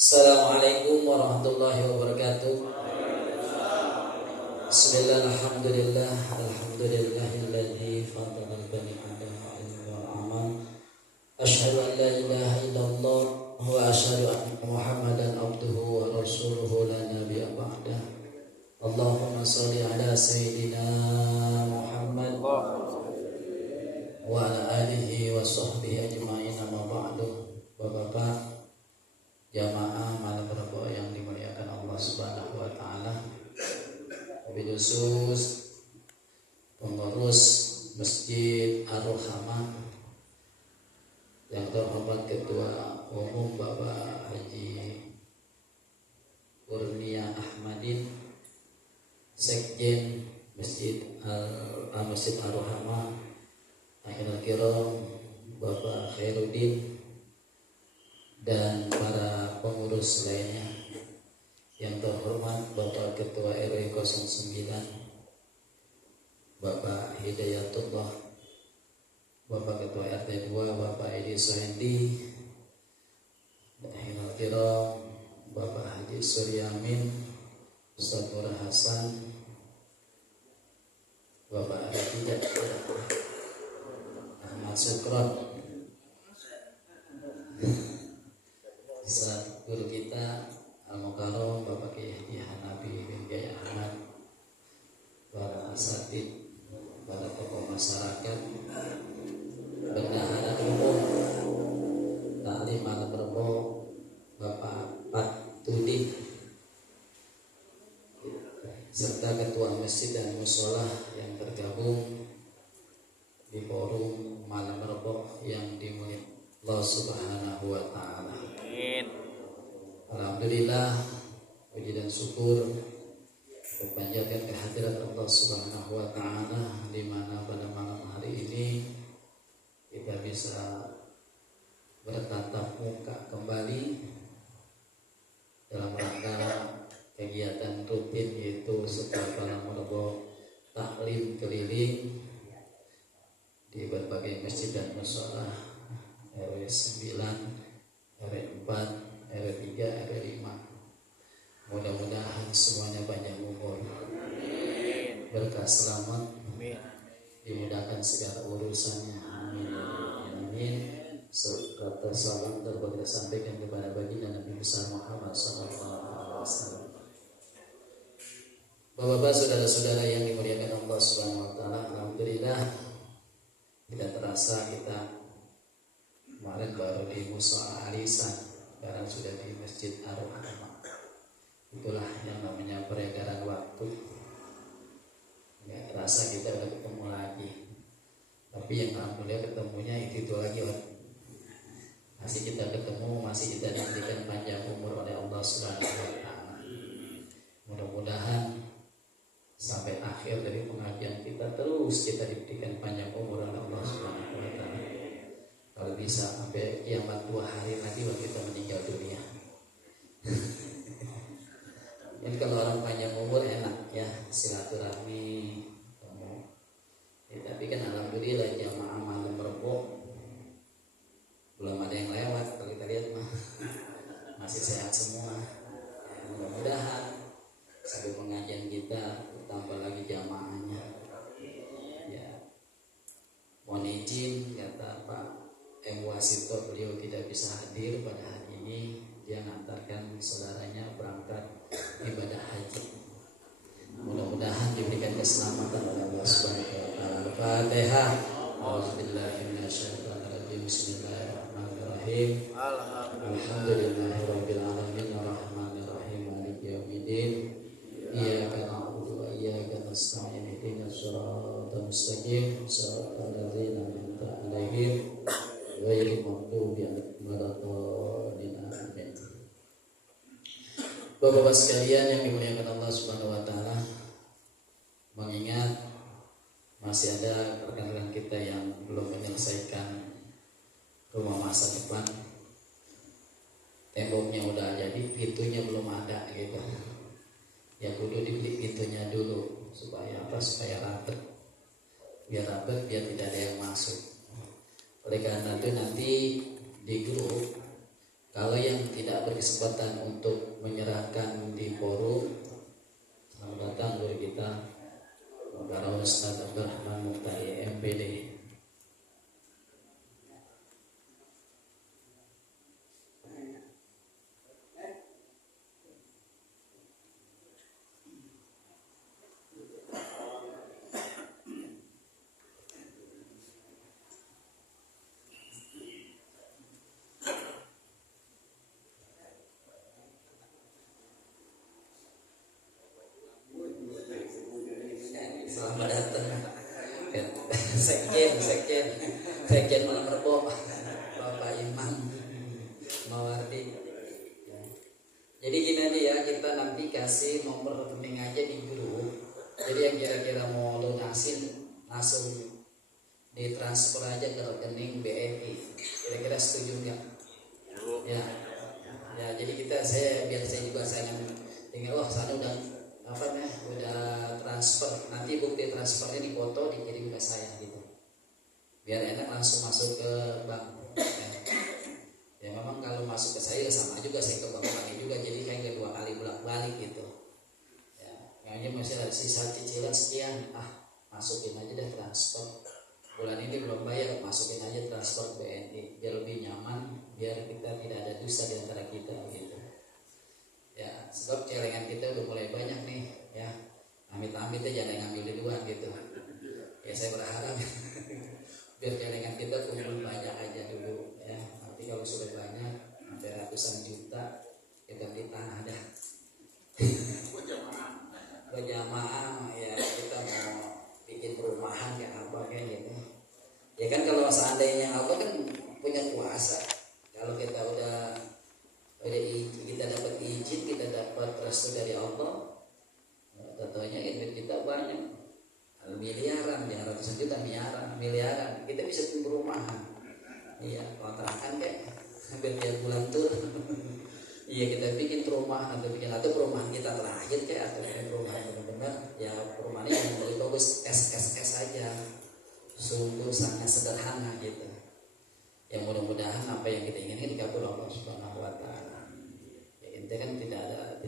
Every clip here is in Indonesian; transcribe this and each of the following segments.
Assalamualaikum warahmatullahi wabarakatuh. Bismillah, alhamdulillah, alhamdulillahilladzi fatara al-bani adama wal amal. Asyhadu an la ilaha illallah wa asyhadu anna Muhammadan abduhu wa rasuluhu la nabiyya ba'dah. Allahumma shalli ala sayyidina Muhammad wa ala alihi wa sahbihi ajma'in, amma ba'du. Bapak-bapak, jamaah malam Rabu yang dimuliakan Allah Subhanahu wa taala. Wabil khusus pengurus Masjid Ar-Rahmah yang terhormat Ketua Umum Bapak Haji Kurnia Ahmadin, Sekjen Masjid Ar-Rahmah, akhirul kiram Bapak Khairuddin, dan para pengurus lainnya yang terhormat Bapak Ketua RW 09 Bapak Hidayatullah, Bapak Ketua RT 2 Bapak Edi Sohendi, akhirul kiram Bapak Haji Suryamin, Ustaz Nur Hasan, Bapak Aditya Ahmad Sukron, Ustaz guru kita Al-Mukarram Bapak Kiai Hanafi bin Kiai Ahmad, para asatid, para tokoh masyarakat, bendahara umum Taklim Al-Berbo Bapak Pat Tudi, serta ketua masjid dan mushola yang tergabung di forum malam Rebo yang dimuliakan Allah Subhanahu wa taala. Alhamdulillah, puji dan syukur berpanjatkan kehadirat Allah Subhanahu wa taala, di mana pada malam hari ini kita bisa bertatap muka kembali dalam rangka kegiatan rutin, yaitu setelah malam Rebo taklim keliling di berbagai masjid dan mushola RW 9, RW 4, RW 3, RW 5. Mudah-mudahan semuanya panjang umur, berkah selamat, dimudahkan segala urusannya, amin amin. Serta salam terbaik sampaikan kepada baginda Nabi besar Muhammad SAW. Bapak-bapak, saudara-saudara yang dimuliakan Allah Subhanahu wa taala, alhamdulillah tidak terasa kita kemarin baru di Musola Alisan, sekarang sudah di Masjid Ar-Rahmah. Itulah yang namanya peredaran waktu. Nggak terasa kita udah ketemu lagi. Tapi yang alhamdulillah ketemunya itu lagi, masih kita ketemu, masih kita diberikan panjang umur oleh Allah Subhanahu wa taala. Mudah-mudahan sampai akhir dari pengajian kita terus kita diberikan panjang umur oleh Allah Subhanahu wa taala. Kalau bisa sampai kiamat 2 hari lagi baru kita meninggal dunia. Ini kalau orang panjang umur enak ya, silaturahmi ketemu. Ya, tapi kan alhamdulillah jamaah malam Rebo belum ada yang lewat. Kalau kita lihat mah masih sehat semua. Ya, mudah-mudahan sampai pengajian kita bertambah lagi jamaahnya. Ya, mohon izin kata Pak M. Wasito, beliau tidak bisa hadir pada hari ini. Dia mengantarkan saudaranya berangkat ibadah haji. Mudah-mudahan diberikan keselamatan oleh Allah Subhanahu wa taala. Al-Fatihah. A'udzubillahi minasyaitonirrajim. Bismillahirrahmanirrahim. Alhamdulillahirabbil alamin arrahmanir rahim maliki yaumiddin. Iyyaka na'budu wa iyyaka nasta'in ihdinas siratal mustaqim siratal ladzina an'amta 'alaihim ghairil maghdubi 'alaihim waladdallin. Amin. Bapak-bapak sekalian yang dimuliakan Allah Subhanahu wa taala, mengingat masih ada rekan-rekan kita yang belum menyelesaikan rumah masa depan. Temboknya udah jadi, pintunya belum ada gitu. Ya kudu dibeli pintunya dulu supaya apa? Supaya rapet. Biar rapet, biar tidak ada yang masuk. Oleh karena itu nanti di grup Kalau yang tidak berkesempatan untuk menyerahkan di forum, selamat datang guru kita Bapak Ustaz Abdurrahman Mukhtai MPD. Selamat datang Sekjen Malam Rebo Bapak Imam Mawardi. Jadi gini aja ya, kita nanti kasih nomor rekening aja di grup. Jadi yang kira-kira mau lunasin langsung ditransfer aja ke rekening BNI. Kira-kira setuju nggak? Ya, ya. Jadi biar saya juga sayang tinggal sana udah udah transfer, nanti bukti transfernya dipoto dikirim ke saya gitu, biar enak langsung masuk ke bank ya. Memang kalau masuk ke saya sama juga, saya ke bank lagi juga, jadi kayak 2 kali bolak-balik gitu ya. Kayaknya masih ada sisa cicilan sekian, masukin aja deh transfer, bulan ini belum bayar, masukin aja transfer BNI biar lebih nyaman, biar kita tidak ada dusta di antara kita gitu ya. Sebab celengan kita udah mulai banyak nih ya, amit-amit aja jangan ngambil duluan gitu ya. Saya berharap biar celengan kita kumpul banyak aja dulu ya. Nanti kalau sudah banyak sampai ratusan juta, kita beli tanah dah berjamaah ya. Kita mau bikin perumahan kayak apa kayak gitu ya kan. Kalau seandainya apa kan punya kuasa, kalau kita udah kita dapat izin, kita dapat restu dari Allah, tentunya duit kita banyak, miliaran ya, ratusan juta, miliaran, kita bisa bikin perumahan iya, kontrakan kayak hampir tiap bulan tuh iya, kita bikin perumahan atau perumahan kita terakhir kayak, atau perumahan benar-benar ya, perumahan yang lebih bagus, es aja, sungguh sangat sederhana gitu. Yang mudah-mudahan apa yang kita inginkan dikabul Allah Subhanahu wa taala. Ya, intinya kan tidak ada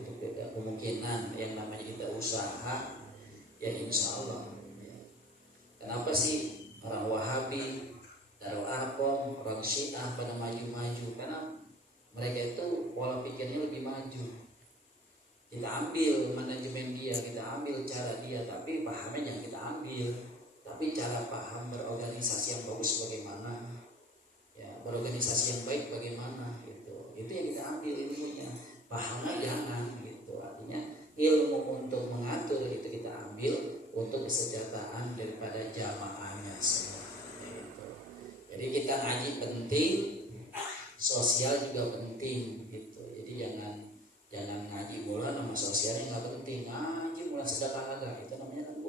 kemungkinan, yang namanya kita usaha ya insya Allah. Kenapa sih orang Wahabi, Darul Arqam, orang Syiah pada maju-maju? Karena mereka itu pola pikirnya lebih maju. Kita ambil manajemen dia, kita ambil cara dia, tapi pahamnya jangan kita ambil, tapi cara paham berorganisasi yang bagus bagaimana, ya berorganisasi yang baik bagaimana gitu. Itu yang kita ambil ilmunya, pahamnya jangan gitu. Artinya ilmu untuk mengatur itu kita ambil untuk kesejahteraan daripada jamaahnya semua gitu. Jadi kita ngaji penting, sosial juga penting gitu. Jadi jangan ngaji mula nama sosialnya nggak penting, ngaji mula sedekah agak itu namanya kan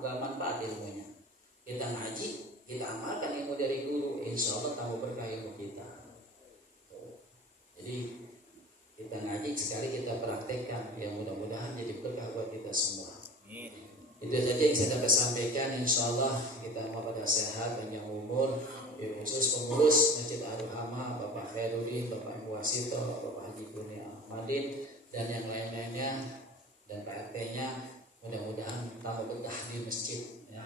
gak manfaat ilmunya. Kita ngaji, kita amalkan ilmu dari guru, insya Allah tambah berkah ilmu kita. Jadi kita ngaji sekali kita praktekkan, ya mudah-mudahan jadi berkah buat kita semua. Itu saja yang saya dapat sampaikan. Insya Allah kita mau pada sehat, panjang umur. Khusus pengurus Masjid Ar-Rahmah, Bapak Khairuddin, Bapak Iwasito, Bapak Haji Kurnia Ahmadin, dan yang lain-lainnya, dan Pak RT-nya, mudah-mudahan tambah betah di masjid ya.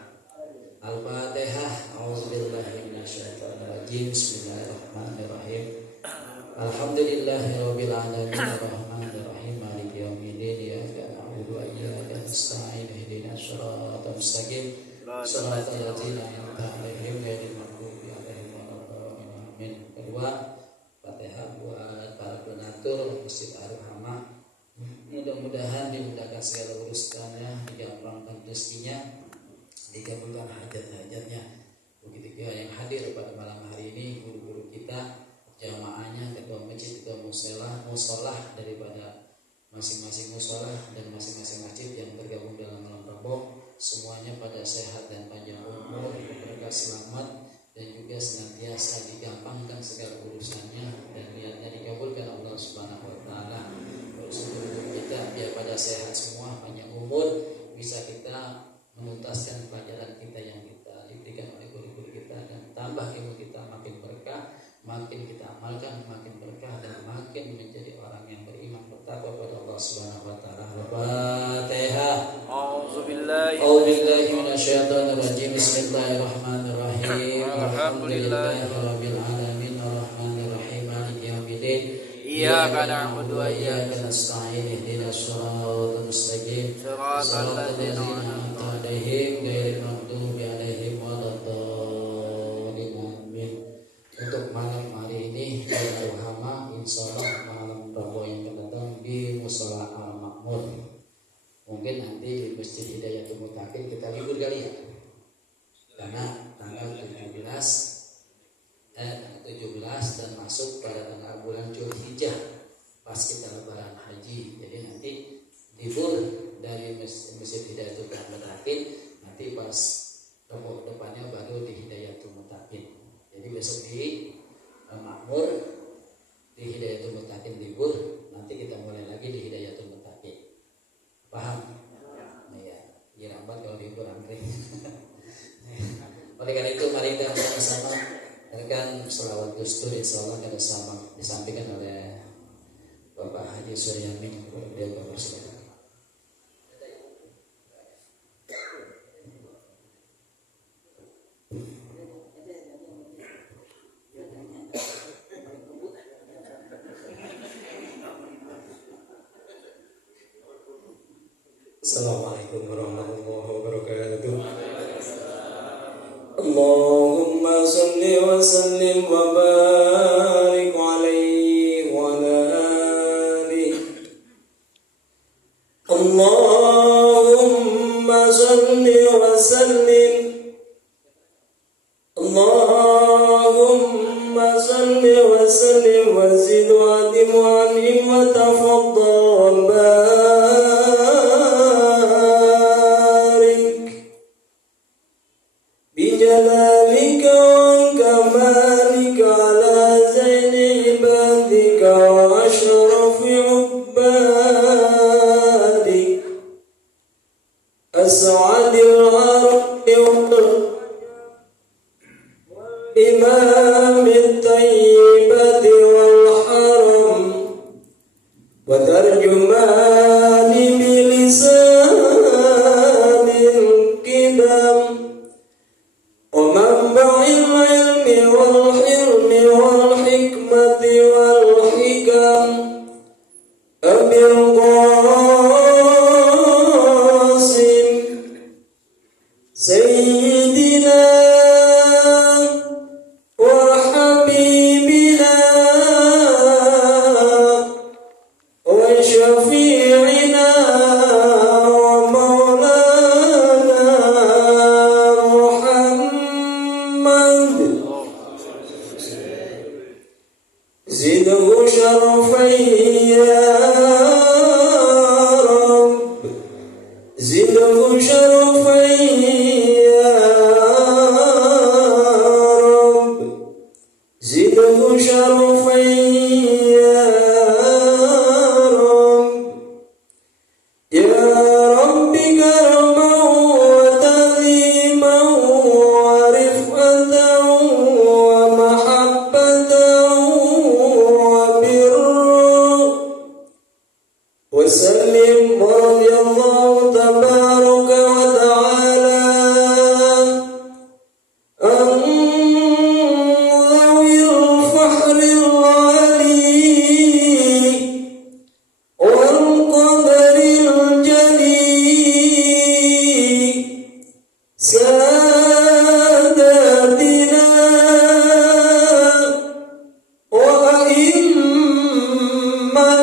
Al-Fatihah. A'udzubillahi minasyaitonirrajim. Bismillahirrahmanirrahim. Alhamdulillahirabbil alamin arrahmanir rahim maliki yaumiddin iyyaka na'budu wa iyyaka nasta'in ihdinas siratal mustaqim shiratal ladzina an'amta 'alaihim ghairil maghdubi 'alaihim waladdallin. Amin. Kedua, Fatihah buat para donatur Masjid Ar-Rahmah. Mudah-mudahan dimudahkan segala urusannya, digampangkan rezekinya, dikabulkan hajat-hajatnya. Begitu juga yang hadir pada malam hari ini, guru-guru kita, jamaahnya, ketua masjid, ketua musolah daripada masing-masing musolah dan masing-masing masjid yang tergabung dalam malam Rabu, semuanya pada sehat dan panjang umur, berkah selamat, dan juga senantiasa digampangkan segala urusannya dan niatnya dikabulkan Allah Subhanahu wa taala. Urusan kita biar pada sehat semua, panjang umur, bisa kita menuntaskan pelajaran kita yang kita diberikan oleh guru-guru kita, dan tambah ilmu kita makin berkah, makin kita amalkan makin berkah dan makin menjadi orang yang beriman bertakwa kepada Allah Subhanahu wa taala. Al-Fatihah. A'udzubillahi minasyaitonir rajim. Bismillahirrahmanirrahim. Alhamdulillahirabbil alamin arrahmanir rahim maliki yaumiddin. Iyyaka na'budu wa iyyaka nasta'in ihdinas siratal mustaqim siratal ladzina an'amta 'alaihim ghairil maghdubi 'alaihim waladdallin. Amin. Untuk malam hari ini Al-Hama insyaallah malam Rabu yang akan datang di Mushola Al-Makmur. Mungkin nanti di Masjid Hidayatul Muttaqin kita libur kali ya. Karena tanggal 17 dan masuk pada tanggal bulan Dzulhijjah pas kita lebaran haji. Jadi nanti libur dari Masjid Hidayatul Muttaqin nanti pas Rabu depannya baru di Hidayatul Muttaqin. Jadi besok di Makmur di Hidayatul Muttaqin libur, nanti kita mulai lagi di Hidayatul Muttaqin. Paham? Iya, lambat kalau libur angkring. Oleh karena itu mari kita sama-sama dengarkan selawat Gustur insyaallah akan sama disampaikan oleh Bapak Haji Suryamin. Beliau Bapak silakan. Assalamualaikum warahmatullahi wabarakatuh. Allahumma salli wa sallim wa barik alaihi wa ala alihi. Allahumma salli wa sallim. Allahumma salli wa sallim wa zid wa adim wa an'im wa tafaddal wa بجلالك وكمالك على زين عبادك وأشرف عبادك أسعد العرب إمام الطيبة والحرم وترجمان بلسان القدم ومنبع العلم والحلم والحكمة والحكم أبي القاسم سيدنا وحبيبنا وشفيعنا زده شرفا يا رب زده شرفا يا رب زده شرفا يا رب يا رب كرما وتعظيما ورفعة ومحبة وسلم رضي الله تبارك وتعالى عن ذوي الفحر العلي والقدر الجليل ساداتنا وأئمتنا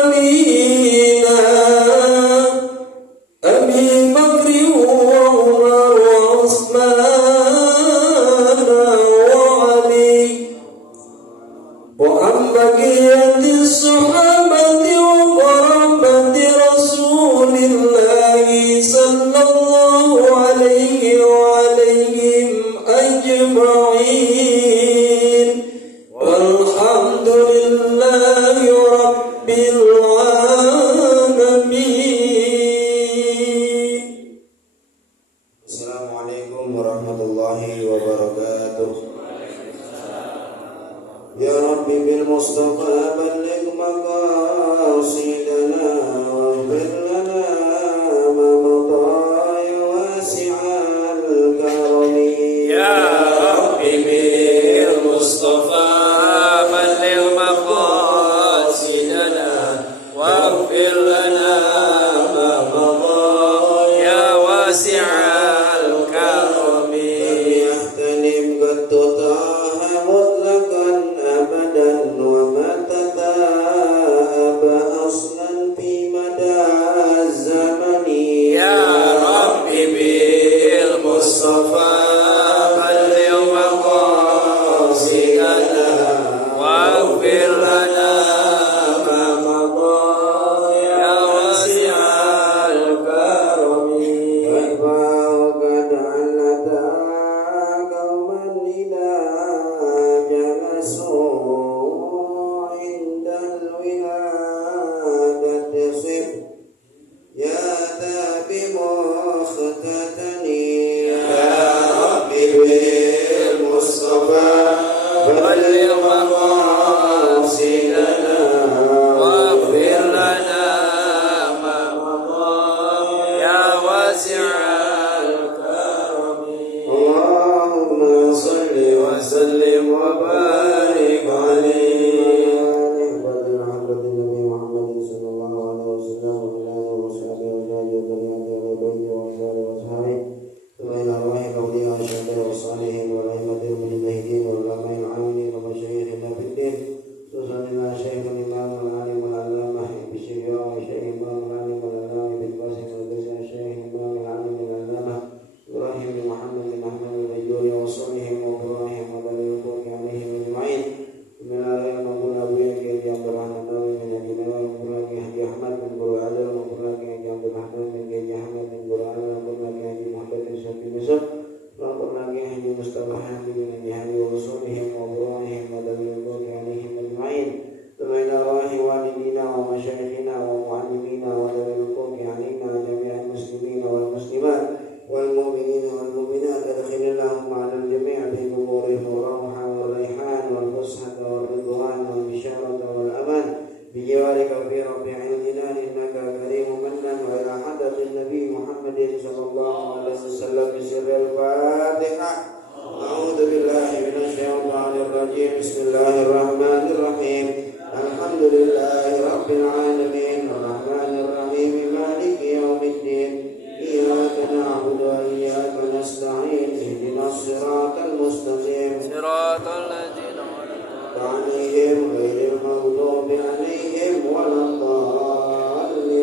وموالينا أبي بكر وعمر وعثمان وعلي وعن بقية الصحابة وقرابة رسول الله صلى الله عليه وعليهم أجمعين والحمد لله رب العالمين. Assalamualaikum واغفر لنا ما مضى يا واسع الكرم يحتلم قد تطاح مطلقا أبدا وما تتاب أصلا في مدى الزمن يا رب بالمصطفى بلغ مقاصدنا واغفر لنا ما مضى يا واسع الكرم وقد علت قوما إذا جلسوا عند الولادة صف يا تابب اختتني يا رب بالمصطفى بلغ مقاصدنا واغفر لنا ما مضى يا واسع الكرم اللهم صل وسلم وبارك عليه محمد النبي محمد صلى الله عليه وسلم وعلى اله وصحبه وسلم وذريته ثم الى ارواح الاولياء والشهداء والصالحين والائمه المجتهدين والعلماء العاملين ومشايخنا في الدين خصوصا الى شيخ الامام العالم العلامه بالشفاء وشيخ الامام العالم العلامه بالقاسم والجزء الشيخ الامام العالم العلامه ابراهيم بن محمد بن احمد البيجوري وصالحهم وابراهيم وبني الوقوف عليهم اجمعين من الآية المقول أبو يكي عبد الرحمن بن حكيم ومقول لك حجي أحمد بن بر عدل ومقول لك حجي عبد الرحمن بن حجي أحمد بن بر عدل ومقول لك حجي محمد بن شفي مصر ومقول لك حجي مصطفى حمد بن جهاد ورسولهم وأبراهيم ودم الوقوف عليهم أجمعين ثم إلى أرواح والدينا ومشايخنا ومعلمينا ودم الوقوف علينا جميع المسلمين والمسلمات والمؤمنين والمؤمنات ادخل اللهم على الجميع في قبورهم الروحة والريحان والفسحة والرضوان والبشارة والأمان بجوارك في ربيع الجنان إنك كريم منا وإلى حضرة النبي محمد صلى الله عليه وسلم بسر الفاتحة أعوذ بالله من الشيطان الرجيم بسم الله الرحمن الرحيم الحمد لله رب العالمين الرحمن الرحيم مالك يوم الدين إياك نعبد وإياك نستعين اهدنا الصراط المستقيم صراط الذين أنعمت عليهم غير المغضوب عليهم ولا الضالين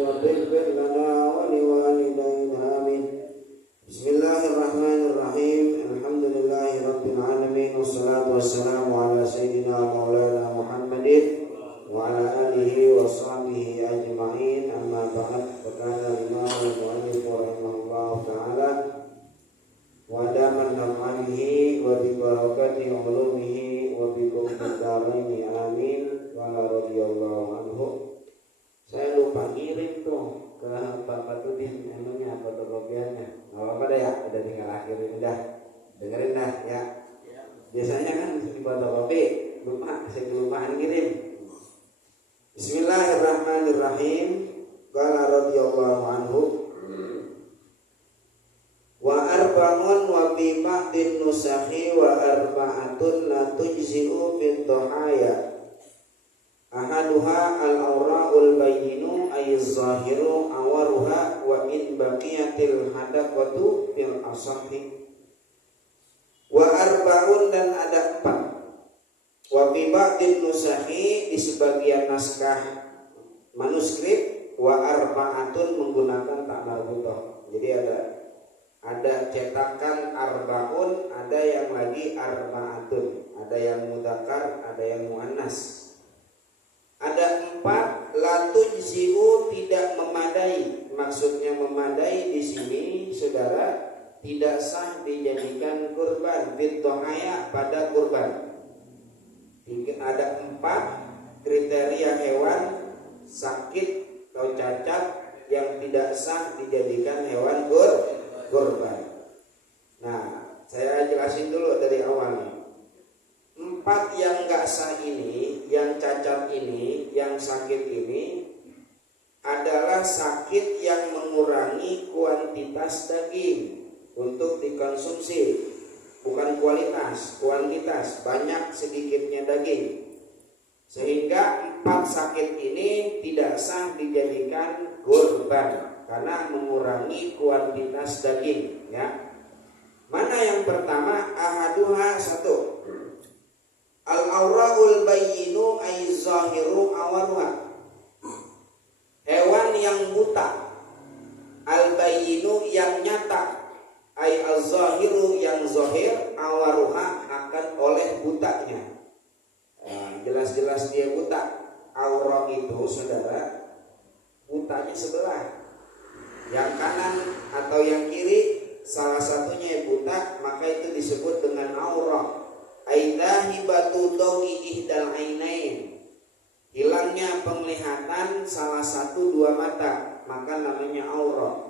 واغفر لنا ولوالدينا آمين بسم الله الرحمن الرحيم الحمد لله رب العالمين والصلاة والسلام على سيدنا مولانا محمد وعلى آله وصحبه أجمعين أما بعد فقال الإمام المؤلف رحمه الله تعالى ودام نفعه وببركة علومه وبكم الدارين آمين قال رضي الله عنه. Saya lupa ngirim tuh ke Pak Patudin emangnya fotokopiannya. Nggak apa-apa dah ya, udah tinggal akhirin dah. Dengerin dah ya. Biasanya kan di fotokopi lupa, saya kelupaan ngirim. Bismillahirrahmanirrahim. Qala radhiyallahu anhu wa arba'un wa bi ba'din nusakhi wa arba'atun la tujzi'u fid dhahaya ahaduha al-awra'ul bayyinu ay zahiru awaruha wa in baqiyatil hadaqatu fil asahi wa arba'un dan ada 4 wa bi ba'din nusakhi di sebagian naskah manuskrip wa arba'atun menggunakan tak marbutah. Jadi ada cetakan arbaun, ada yang lagi arba'atun, ada yang mudzakkar, ada yang muannas. Ada 4 la tujzi'u tidak memadai. Maksudnya memadai di sini saudara tidak sah dijadikan kurban fid dhahaya pada kurban. Ada 4 kriteria hewan sakit atau cacat yang tidak sah dijadikan hewan kurban. Nah, saya jelasin dulu dari awalnya. 4 yang nggak sah ini, yang cacat ini, yang sakit ini adalah sakit yang mengurangi kuantitas daging untuk dikonsumsi, bukan kualitas, kuantitas, banyak sedikitnya daging. Sehingga 4 sakit ini tidak sah dijadikan kurban karena mengurangi kuantitas daging, ya. Mana yang pertama? Ahaduha, 1. Al-awra'ul bayyinu ay zahiru awaruha. Hewan yang buta. Al-bayyinu yang nyata. Ay al-zahiru yang zahir, awaruha akan oleh butanya. Jelas-jelas dia buta. Aurah itu, saudara, butanya sebelah. Yang kanan atau yang kiri salah satunya yang buta, maka itu disebut dengan aurah. Aidha hibatu dawi ihdal ainain. Hilangnya penglihatan salah satu dua mata, maka namanya aurah.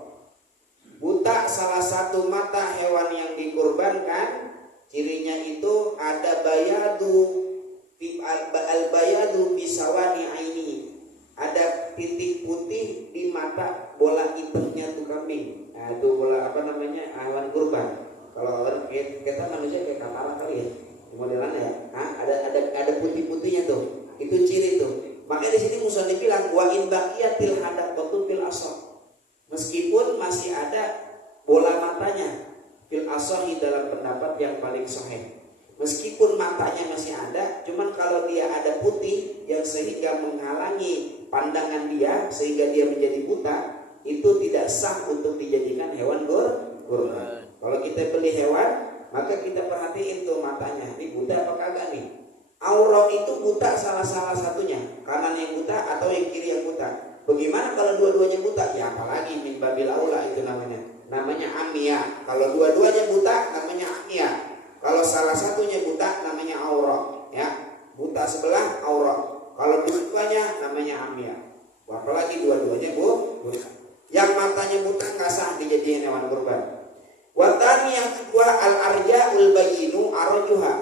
Buta salah satu mata hewan yang dikurbankan, cirinya itu ada bayadu, al-bayadu bisawani aini. Ada titik putih di mata bola hitamnya tuh kambing. Nah, itu bola apa namanya? Hewan kurban. Kalau orang kita manusia kayak katarak kali ya. Modelannya ya. Nah, ada putih-putihnya tuh. Itu ciri tuh. Makanya di sini musannif bilang wa in baqiyatil hadaqatu fil asah. Meskipun masih ada bola matanya fil asahi dalam pendapat yang paling sahih. Meskipun matanya masih ada, cuman kalau dia ada putih yang sehingga menghalangi pandangan dia sehingga dia menjadi buta, itu tidak sah untuk dijadikan hewan kurban. Kalau kita beli hewan, maka kita perhatiin tuh matanya, ini buta apa kagak nih? Aurah itu buta salah satunya, kanan yang buta atau yang kiri yang buta. Bagaimana kalau dua-duanya buta? Ya apalagi min babil aula itu namanya amia. Kalau dua-duanya buta namanya amia. Kalau salah satunya buta namanya aurah, ya. Buta sebelah aurah. Kalau dua-duanya namanya amia. Apalagi dua-duanya buta. Yang matanya buta nggak sah dijadikan hewan kurban. Watani yang kedua al-arja'ul bayyinu arjuha.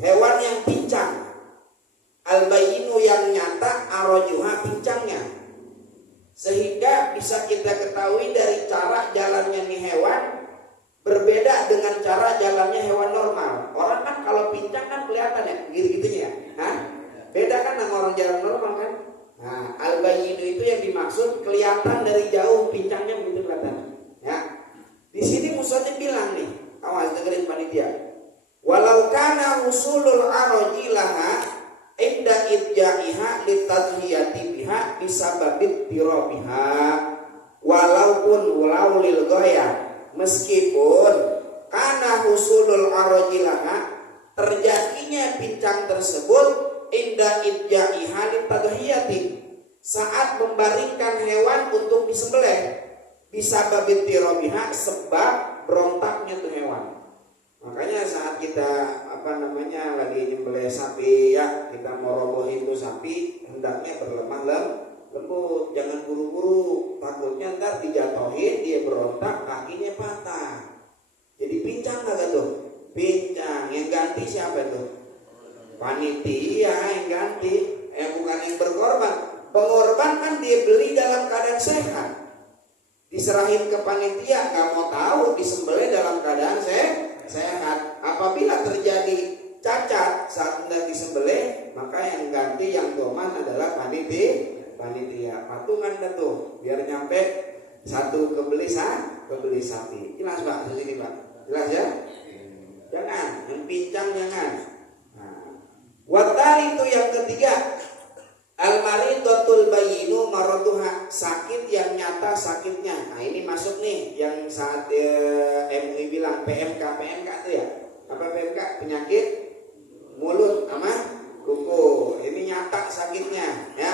Hewan yang pincang. Al-bayyinu yang nyata, arjuha pincangnya. Sehingga bisa kita ketahui dari cara jalannya nih hewan berbeda dengan cara jalannya hewan normal. Orang kan kalau pincang kan kelihatan ya, gitu-gitunya ya. Hah? Beda kan sama orang jalan normal kan? Nah, al-bayyinu itu yang dimaksud kelihatan dari jauh pincangnya begitu kelihatan. Ya. Di sini musannif bilang nih, awas dengerin panitia. Walau kana usulul araji laha inda idja'iha litadhiyati biha bisababit tirabiha walaupun walau lil ghayah. Meskipun karena husulul arajilaha terjadinya pincang tersebut inda idja'iha litadhiyati saat membaringkan hewan untuk disembelih bisa babit tirabiha sebab berontaknya tuh hewan. Makanya saat kita lagi nyembelih sapi ya, kita mau robohin tuh sapi, hendaknya berlemah lembut, jangan buru-buru, takutnya ntar dijatuhin dia berontak, kakinya patah. Jadi pincang kagak tuh? Pincang. Yang ganti siapa tuh? Panitia yang ganti, bukan yang berkorban. Pengorban kan dia beli dalam keadaan sehat, diserahin ke panitia, nggak mau tahu disembelih dalam keadaan sehat. Apabila terjadi cacat saat hendak disembelih, maka yang ganti yang doman adalah panitia. Patungan dah tuh biar nyampe satu kebeli sapi. Jelas Pak, sini Pak. Jelas ya? Jangan, yang pincang jangan. Watari itu yang ketiga, al-maridatul bayyinu maraduha, sakit yang nyata sakitnya. Nah ini masuk nih yang saat MUI bilang PMK itu ya. Apa PMK? Penyakit mulut sama kuku. Ini nyata sakitnya ya.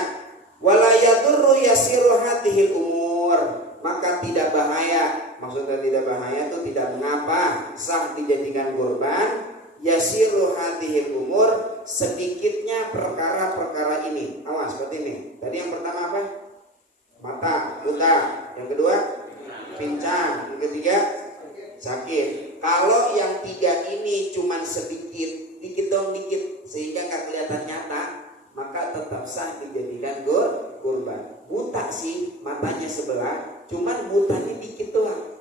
Wala yadurru yasiru hadhil umur, maka tidak bahaya. Maksudnya tidak bahaya itu tidak mengapa sah dijadikan kurban. Yasiru hadhil umur, sedikitnya perkara-perkara ini. Awas seperti ini. Tadi yang pertama apa? Mata buta. Yang kedua pincang. Yang ketiga sakit. Kalau yang tiga ini cuman sedikit, dikit sehingga nggak kelihatan nyata, maka tetap sah dijadikan kurban. Buta sih matanya sebelah, cuman butanya dikit doang.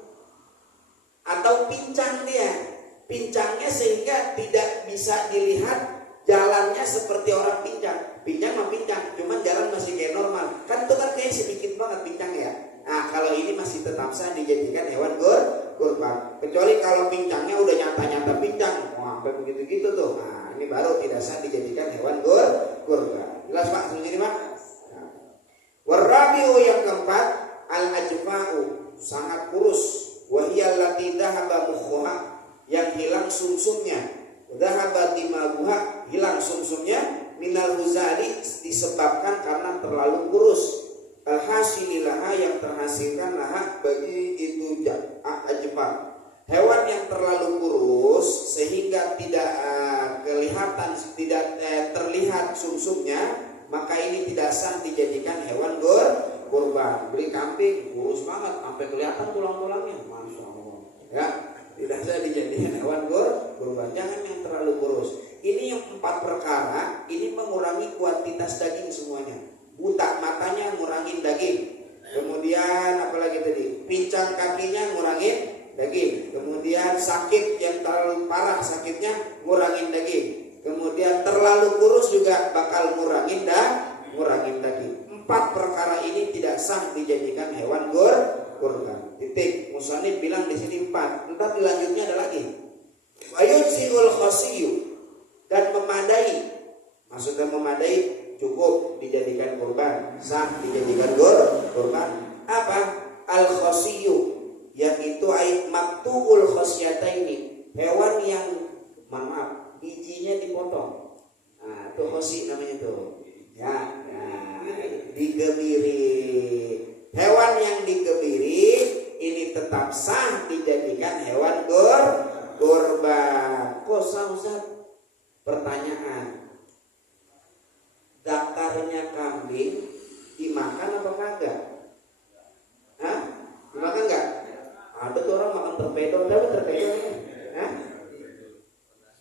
Atau pincang dia, pincangnya sehingga tidak bisa dilihat jalannya seperti orang pincang. Pincang mah pincang, cuman jalan masih kayak normal. Kan itu kan kayak sedikit banget pincang ya. Nah kalau ini masih tetap sah dijadikan hewan kurban. Kecuali kalau pincangnya udah nyata-nyata pincang, sampai begitu-gitu tuh. Nah ini baru tidak sah dijadikan hewan kurban. Jelas Pak? Sendiri Pak? Nah. Warabiu yang keempat, al-ajfa'u, sangat kurus. Wahiyal lati dhahaba mukhuha, yang hilang sumsumnya. Dhahaba dimaguha, hilang sumsumnya. Minal huzali, disebabkan karena terlalu kurus. Al-hasililaha, yang terhasilkan laha bagi itu ajfa. Hewan yang terlalu kurus sehingga tidak kelihatan, tidak terlihat sumsumnya, maka ini tidak sah dijadikan hewan kurban. Beli kambing kurus banget sampai kelihatan tulang-tulangnya, masya Allah. Ya, tidak sah dijadikan hewan kurban. Jangan yang terlalu kurus. Ini yang 4 perkara, ini mengurangi kuantitas daging semuanya. Buta matanya ngurangin daging. Kemudian apalagi tadi, pincang kakinya ngurangin daging. Kemudian sakit yang terlalu parah sakitnya ngurangin daging. Kemudian terlalu kurus juga bakal ngurangin daging. 4 perkara ini tidak sah dijadikan hewan kurban. Titik. Musannif bilang di sini 4. Entar dilanjutnya ada lagi. Ayutsiul khasiyu, dan memadai. Maksudnya memadai, cukup dijadikan kurban, sah dijadikan kurban. Apa? Al khasiyu, yaitu maktuul khasyataini, hewan yang maaf giginya dipotong. Nah, itu khasi namanya tuh. Ya, digebiri. Hewan yang digebiri ini tetap sah dijadikan hewan kurban. Kok sah Ustaz? Pertanyaan, dakarnya kambing dimakan apa kagak? Hah? Dimakan nggak? Ada tuh orang makan torpedo, tapi torpedo ini,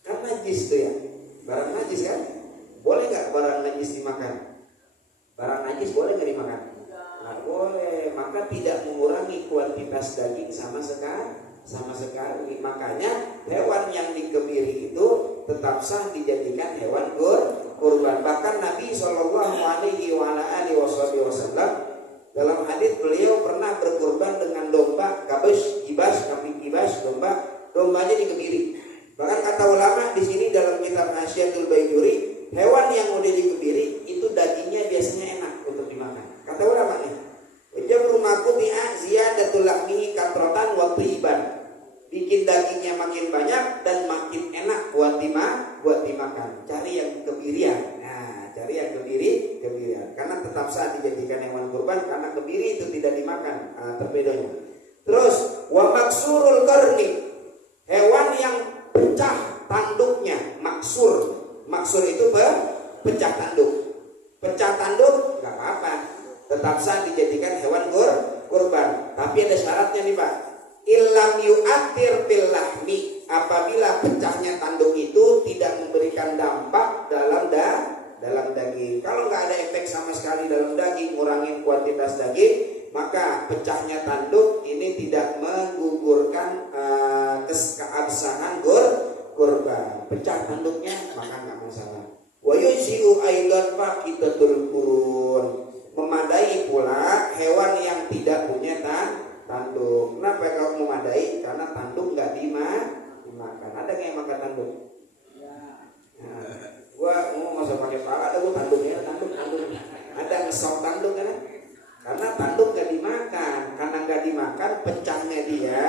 kan najis tuh ya, barang najis kan? Boleh nggak barang najis dimakan? Barang najis boleh nggak dimakan? Nah, boleh. Maka tidak mengurangi kuantitas daging sama sekali. Makanya hewan yang dikebiri itu tetap sah dijadikan hewan kurban. Bahkan Nabi SAW dalam hadis beliau pernah berkurban dengan domba kambing kibas, dombanya dikebiri. Bahkan kata ulama di sini dalam kitab Nasyatul Baijuri, hewan yang udah dikebiri itu dagingnya biasanya enak untuk dimakan. Kata ulama nih, wajib rumahku ti'a ziyadatul lahmihi katrotan wa tiban. Bikin dagingnya makin banyak dan makin enak buat dimakan. Cari yang kebirian. Nah, cari yang kebirian. Karena tetap sah dijadikan hewan kurban karena kebiri itu tidak dimakan. Terbedanya. Terus wa maksurul qarni, hewan yang pecah tanduknya. Maksur itu pecah tanduk. Pecah tanduk enggak apa-apa. Tetap sah dijadikan hewan kurban. Tapi ada syaratnya nih, Pak. Illam yu'athir fil lahmi, apabila pecahnya tanduk itu tidak memberikan dampak dalam daging. Kalau nggak ada efek sama sekali dalam daging, ngurangin kuantitas daging, maka pecahnya tanduk ini tidak menggugurkan keabsahan kurban. Pecah tanduknya maka nggak masalah. Wa yusiu aidan faqitatul qurun, memadai pula hewan yang tidak punya tanduk. Kenapa kalau memadai? Karena tanduk nggak dimakan. Ada nggak yang makan tanduk? Nah, gua mau masa pakai pala, ada gua tanduknya, tanduk. Ada ngesok tanduk kan? Karena tanduk nggak dimakan. Karena nggak dimakan, pecahnya dia,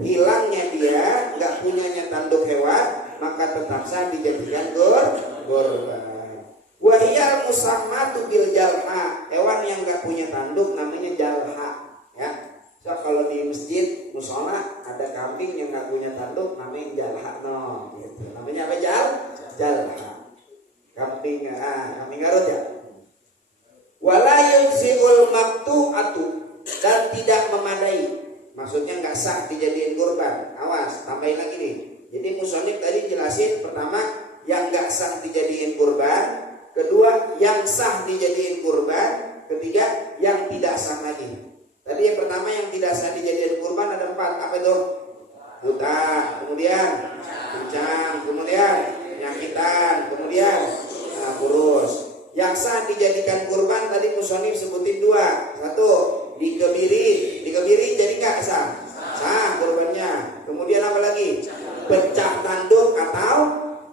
hilangnya dia, nggak punyanya tanduk hewan, maka tetap sah dijadikan kurban. Wahiyal musammatu bil jalha, hewan yang nggak punya tanduk namanya jalha. Ya. So, kalau di masjid musola ada kambing yang nggak punya tanduk namanya jalha, gitu. Namanya apa? Jalha. Kambing garut ya. Wala yujziul maktu'atu, dan tidak memadai. Maksudnya nggak sah dijadiin kurban. Awas, tambahin lagi nih. Jadi musonif tadi jelasin, pertama yang nggak sah dijadiin kurban, kedua yang sah dijadiin kurban, ketiga yang tidak sah lagi. Tadi yang pertama yang tidak sah dijadikan kurban ada 4. Apa itu? Buta, kemudian pincang, kemudian penyakitan. Kemudian kurus. Yang sah dijadikan kurban tadi musonif sebutin 2. 1 dikebiri jadi nggak sah? Sah kurbannya. Kemudian apa lagi? Pecah tanduk atau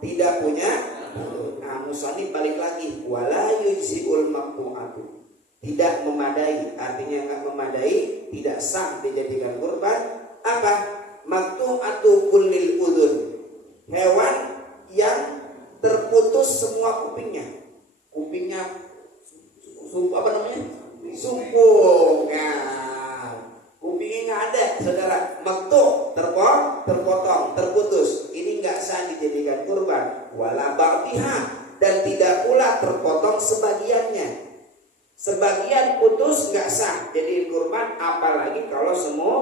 tidak punya tanduk. Nah, musonif balik lagi, wala yujziul maqtu'atu. Tidak memadai, artinya nggak memadai, tidak sah dijadikan kurban. Apa? Maqtu'atu kullil udun. Hewan yang terputus semua kupingnya. Kupingnya apa namanya? Sumpung. Nah, kupingnya nggak ada, saudara. Maktu terpotong, terputus. Ini nggak sah dijadikan kurban. Wala ba'tiha, dan tidak pula terpotong sebagiannya. Sebagian putus nggak sah jadi kurban, apalagi kalau semua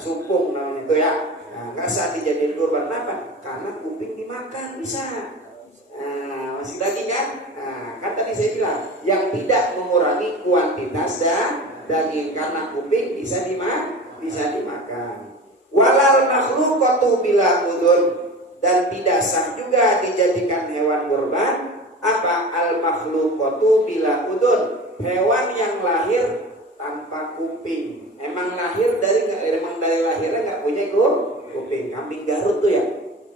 sumpung namanya itu ya. Nah, nggak sah dijadikan kurban. Kenapa? Karena kuping dimakan bisa. Nah, masih lagi kan? Nah, kan tadi saya bilang yang tidak mengurangi kuantitas daging, karena kuping bisa dimakan. Walal makhluqatu bila udun, dan tidak sah juga dijadikan hewan kurban. Apa? Al makhluqatu bila udun, hewan yang lahir tanpa kuping. Emang dari lahirnya nggak punya kuping. Kambing Garut tuh ya,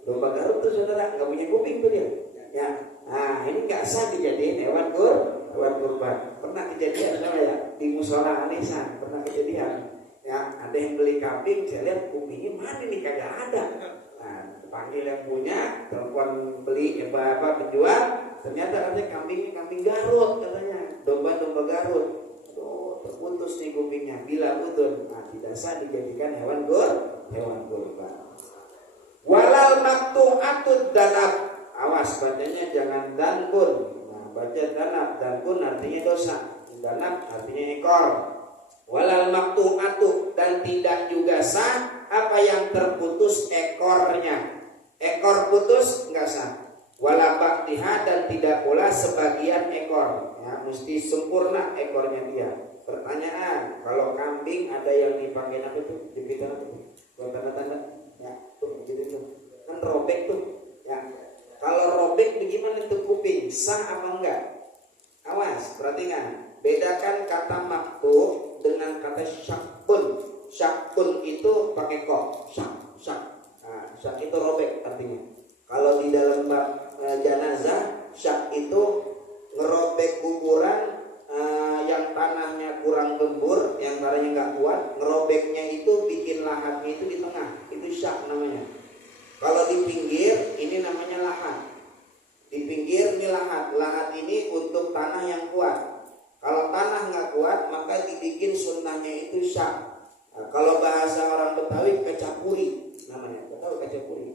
domba Garut tuh saudara nggak punya kuping tuh dia. Ya, nah ini nggak sah dijadiin hewan kurban. Pernah kejadian ya di musola Anisan, pernah kejadian. Ya, ada yang beli kambing, saya lihat kupingnya mana nih, kagak ada. Nah, panggil yang punya, telepon beli penjual, ternyata katanya kambing Garut katanya, domba Garut. Oh, terputus nih kupingnya, bila udun. Nah, tidak sah dijadikan hewan kurban. Walal maktu'atud danab. Awas bacanya jangan danbun. Nah, baca danab, danbun artinya dosa, danab artinya ekor. Walal maktu'atu, dan tidak juga sah apa yang terputus ekornya. Ekor putus enggak sah. Wala ba'tiha, dan tidak pula sebagian ekor. Ya, mesti sempurna ekornya dia. Pertanyaan, kalau kambing ada yang dipakai apa itu? Jepitan apa itu? Buat tanda-tanda. Ya, tuh gitu tuh. Kan robek tuh. Ya. Kalau robek bagaimana itu kuping? Sah apa enggak? Awas, perhatikan. Bedakan kata maktu dengan kata syakun. Syakun itu pakai kok. Syak. Nah, syak itu robek artinya. Kalau di dalam jenazah, syak itu ngerobek kuburan yang tanahnya kurang gembur, yang tanahnya nggak kuat. Ngerobeknya itu bikin lahatnya itu di tengah. Itu syak namanya. Kalau di pinggir ini namanya lahat. Di pinggir ini lahat. Lahat ini untuk tanah yang kuat. Kalau tanah nggak kuat maka dibikin sunnahnya itu syak. Nah, kalau bahasa orang Betawi kacapuri namanya. Tahu kacapuri?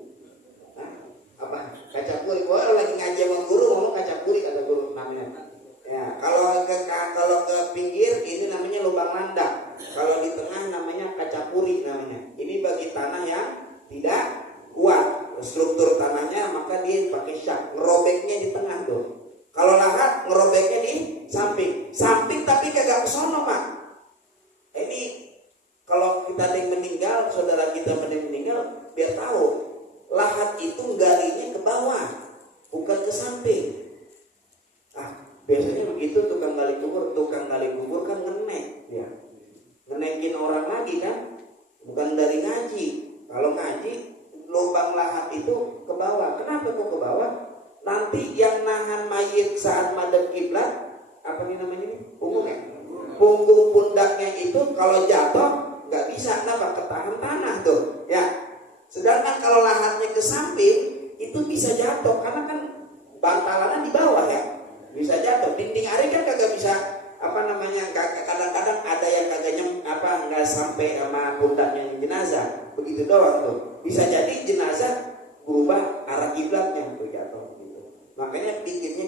Nah, apa? Kacapuri. Gua lagi ngaji sama guru ngomong kacapuri kata guru namanya. Ya, kalau ke pinggir ini namanya lubang landak. Kalau di tengah namanya kacapuri namanya. Ini bagi tanah yang tidak kuat struktur tanahnya, maka dia pakai syak. Ngerobeknya di tengah tuh. Kalau lahat ngerobeknya di samping tapi kagak kesono Pak. Ini kalau kita ada yang meninggal, saudara kita ada yang meninggal, biar tahu lahat itu galinya ke bawah, bukan ke samping. Biasanya begitu tukang gali kubur kan ngenek ya. Ngenekin orang lagi kan, bukan dari ngaji. Kalau ngaji lubang lahat itu ke bawah. Kenapa kok ke bawah? Nanti yang nahan mayit saat madhep kiblat, apa nih namanya ini? Punggungnya. Punggung pundaknya itu kalau jatuh nggak bisa, kenapa? Ketahan tanah tuh. Ya. Sedangkan kalau lahatnya ke samping itu bisa jatuh karena kan bantalannya di bawah ya. Bisa jatuh. Dinding ari kan kagak bisa kadang-kadang ada yang kagaknya nggak sampai sama pundaknya jenazah. Begitu doang tuh. Bisa jadi jenazah berubah arah kiblatnya tuh jatuh gitu. Makanya bikinnya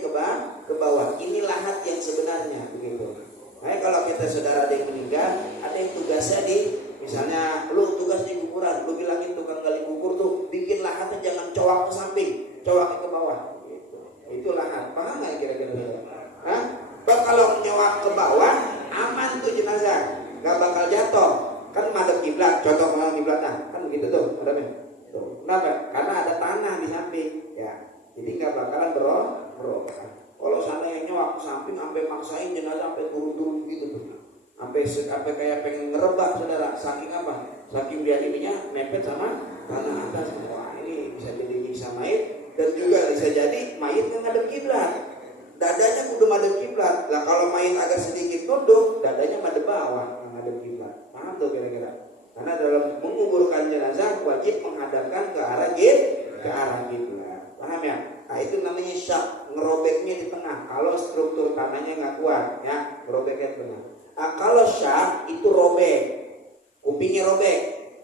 ke bawah. Ini lahat yang sebenarnya begitu. Nah, kalau kita saudara ada yang meninggal, ada yang tugasnya misalnya lu tugas di kuburan, lu bilangin tukang gali kubur tuh bikin lahatnya jangan cowok ke samping, cowok ke bawah gitu. Itu lahat. Paham nggak kira-kira? Hah? Kalau nyowak ke bawah aman tuh jenazah, nggak bakal jatuh. Kan madhep kiblat, contoh menghadap kiblat kan begitu tuh, ada tuh. Kenapa? Karena ada tanah di samping. Ya, Jadi nggak bakalan berubah. Kalau seandainya waktu samping sampai maksain jenazah sampai turun-turun gitu tuh, sampai kayak pengen ngerebak saudara, saking apa? Saking biadiminya mepet sama tanah atas. Wah ini bisa jadi nyiksa mayit, dan juga bisa jadi mayit yang ngadep kiblat, dadanya kudu madep kiblat. Lah kalau mayit agak sedikit tunduk, dadanya madep bawah yang ngadep kiblat. Paham tuh kira-kira? Karena dalam menguburkan jenazah wajib menghadapkan ke arah kiblat. Paham ya? Nah itu namanya syak, ngerobeknya di tengah. Kalau struktur tanahnya nggak kuat, ya ngerobeknya di tengah. Nah, kalau syak itu robek, kupingnya robek.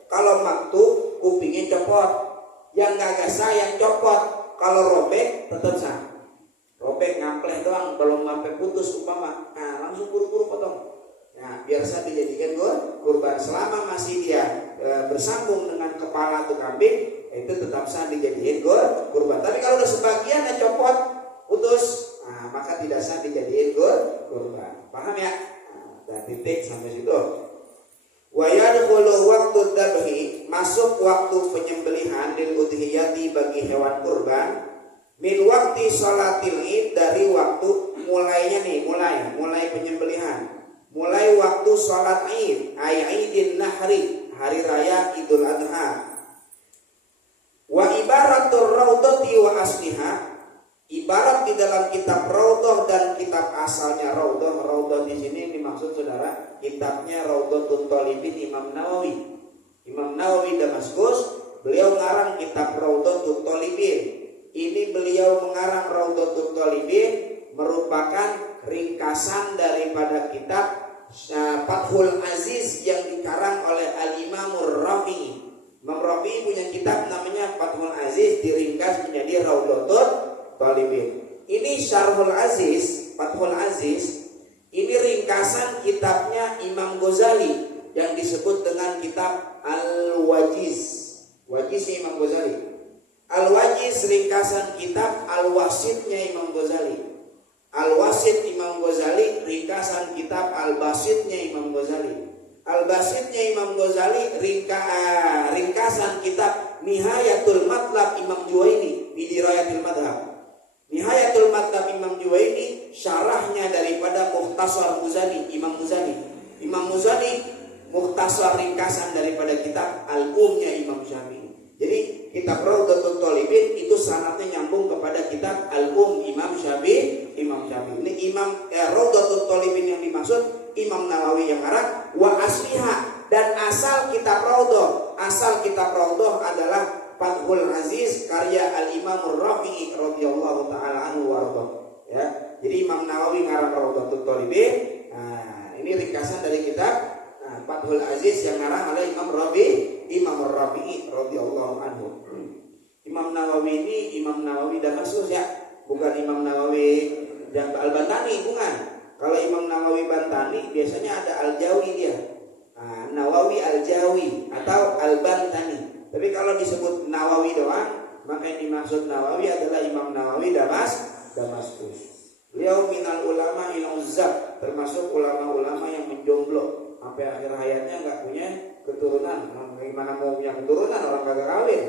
Kalau maktub, kupingnya copot. Yang nggak sah yang copot. Kalau robek tetap sah. Robek ngapleh doang, belum sampai putus umpama. Nah langsung buru-buru potong. Nah biar sah dijadikan kurban. Selama masih dia bersambung dengan kepala atau kambing, itu tetap sah dijadiin kurban. Tapi kalau udah sebagian copot, putus, nah, maka tidak sah dijadiin kurban. Paham ya? Nah, titik sampai situ. Wa yadkhulu waqtu dzabhi, masuk waktu penyembelihan lil udhiyati bagi hewan kurban, min waqti sholatil id, dari waktu mulainya nih, mulai penyembelihan. Mulai waktu sholat id, idin nahri, hari raya Idul Adha. Wa ibaratur raudhati wa asliha, ibarat di dalam kitab Raudhah dan kitab asalnya Raudhah. Raudhah di sini dimaksud saudara kitabnya Raudhatul Thalibin Imam Nawawi. Imam Nawawi Damaskus, beliau ngarang kitab Raudhatul Thalibin. Ini beliau mengarang Raudhatul Thalibin merupakan ringkasan daripada kitab Fathul Aziz yang dikarang oleh Al-Imamur Rafi'i. Imam Rafi'i punya kitab namanya Fathul Aziz, diringkas menjadi Raudhatul Thalibin. Ini Syarhul Aziz, Fathul Aziz, ini ringkasan kitabnya Imam Ghazali yang disebut dengan kitab Al-Wajiz. Wajiznya Imam Ghazali. Al-Wajiz ringkasan kitab Al-Wasitnya Imam Ghazali. Al-Wasit Imam Ghazali ringkasan kitab Al-Basitnya Imam Ghazali. Al-Basitnya Imam Ghazali ringkasan kitab Nihayatul Matlab Imam Juwaini di Dirayatil Madhab. Nihayatul Matlab Imam Juwaini syarahnya daripada Mukhtasar Muzani, Imam Muzani. Imam Muzani mukhtasar ringkasan daripada kitab Al-Umnya Imam Syafi'i. Jadi kitab Raudhatul Thalibin itu sanadnya nyambung kepada kitab Al-Um Imam Syafi'i. Ini Imam Raudhatul Thalibin yang dimaksud Imam Nawawi yang ngarang. Wa asliha, dan asal kitab Raudhah. Asal kitab Raudhah adalah Fathul Aziz karya Al-Imamur Rafi'i radhiyallahu taala anhu warḍah. Ya. Jadi Imam Nawawi ngarang Raudhatul Thalibin. Nah, ini ringkasan dari kitab Fathul Aziz yang ngarang oleh Imamur Rafi'i radhiyallahu anhu. Imam Nawawi ini Imam Nawawi Damaskus ya, bukan Imam Nawawi yang Al-Bantani, bukan. Kalau Imam Nawawi Bantani biasanya ada Al-Jawi dia. Nawawi Al-Jawi atau Al-Bantani. Tapi kalau disebut Nawawi doang, maka yang dimaksud Nawawi adalah Imam Nawawi Damaskus. Beliau minal ulama il-uzzab, termasuk ulama-ulama yang menjomblo sampai akhir hayatnya nggak punya keturunan. Gimana mau punya keturunan, orang kagak kawin.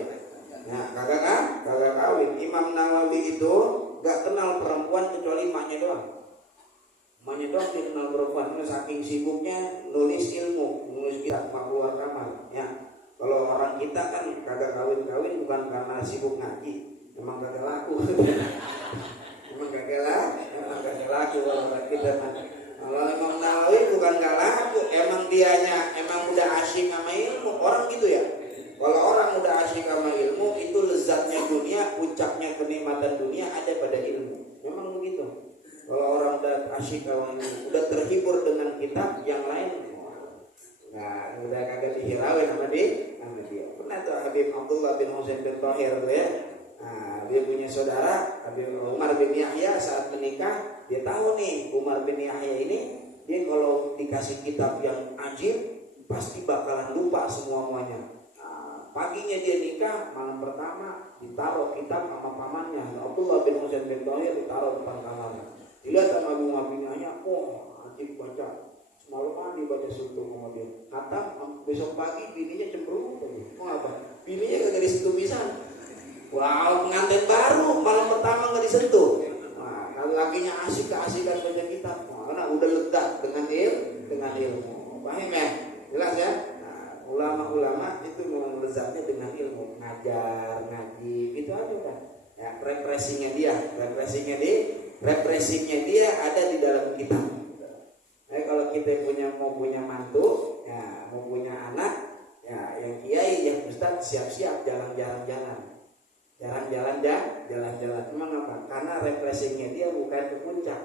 Nah, kagak kawin. Imam Nawawi itu nggak kenal perempuan kecuali emaknya doang. Emaknya doang dia kenal perempuan. Saking sibuknya nulis ilmu, nulis kitab keluar kamar. Ya, kalau orang kita kan kagak kawin bukan karena sibuk ngaji, emang kagak laku. emang kagak laku orang kita. Kalau Imam Nawawi bukan gak laku, emang udah asyik sama ilmu. Orang gitu ya. Kalau orang udah asyik sama ilmu, itu lezatnya dunia, puncaknya kenikmatan dunia ada pada ilmu. Memang begitu. Kalau orang udah asyik sama ilmu, udah terhibur dengan kitab yang lain, nah udah kagak dihirauin sama dia. Pernah tuh Habib Abdullah bin Husain bin Thahir tuh ya. Nah, dia punya saudara Habib Umar bin Yahya. Saat menikah dia tahu nih Umar bin Yahya ini, dia kalau dikasih kitab yang ajib pasti bakalan lupa semuanya. Nah, paginya dia nikah, malam pertama ditaruh kitab sama pamannya Abdullah bin Husain bin Thahir, ditaruh depan kamarnya. Dilihat sama Umar bin Yahya, ajib baca. Semalam mandi baca suatu kemudian kata besok pagi bininya cemberut. Mau apa? Bininya kagak disentuh pisan. Wow, pengantin baru malam pertama nggak disentuh. Nah, kalau lakinya asik-asikan baca kitab, karena udah lega dengan ilmu. Paham ya? Jelas ya? Nah, ulama-ulama itu memang lezatnya dengan ilmu, ngajar, ngaji, itu aja kan. Ya, represinya dia ada di dalam kitab. Kalau kita mau punya mantu, ya, mau punya anak, ya, yang kiai, yang ustaz siap-siap jalan-jalan. Jalan-jalan. Emang apa? Karena refreshingnya dia bukan ke puncak,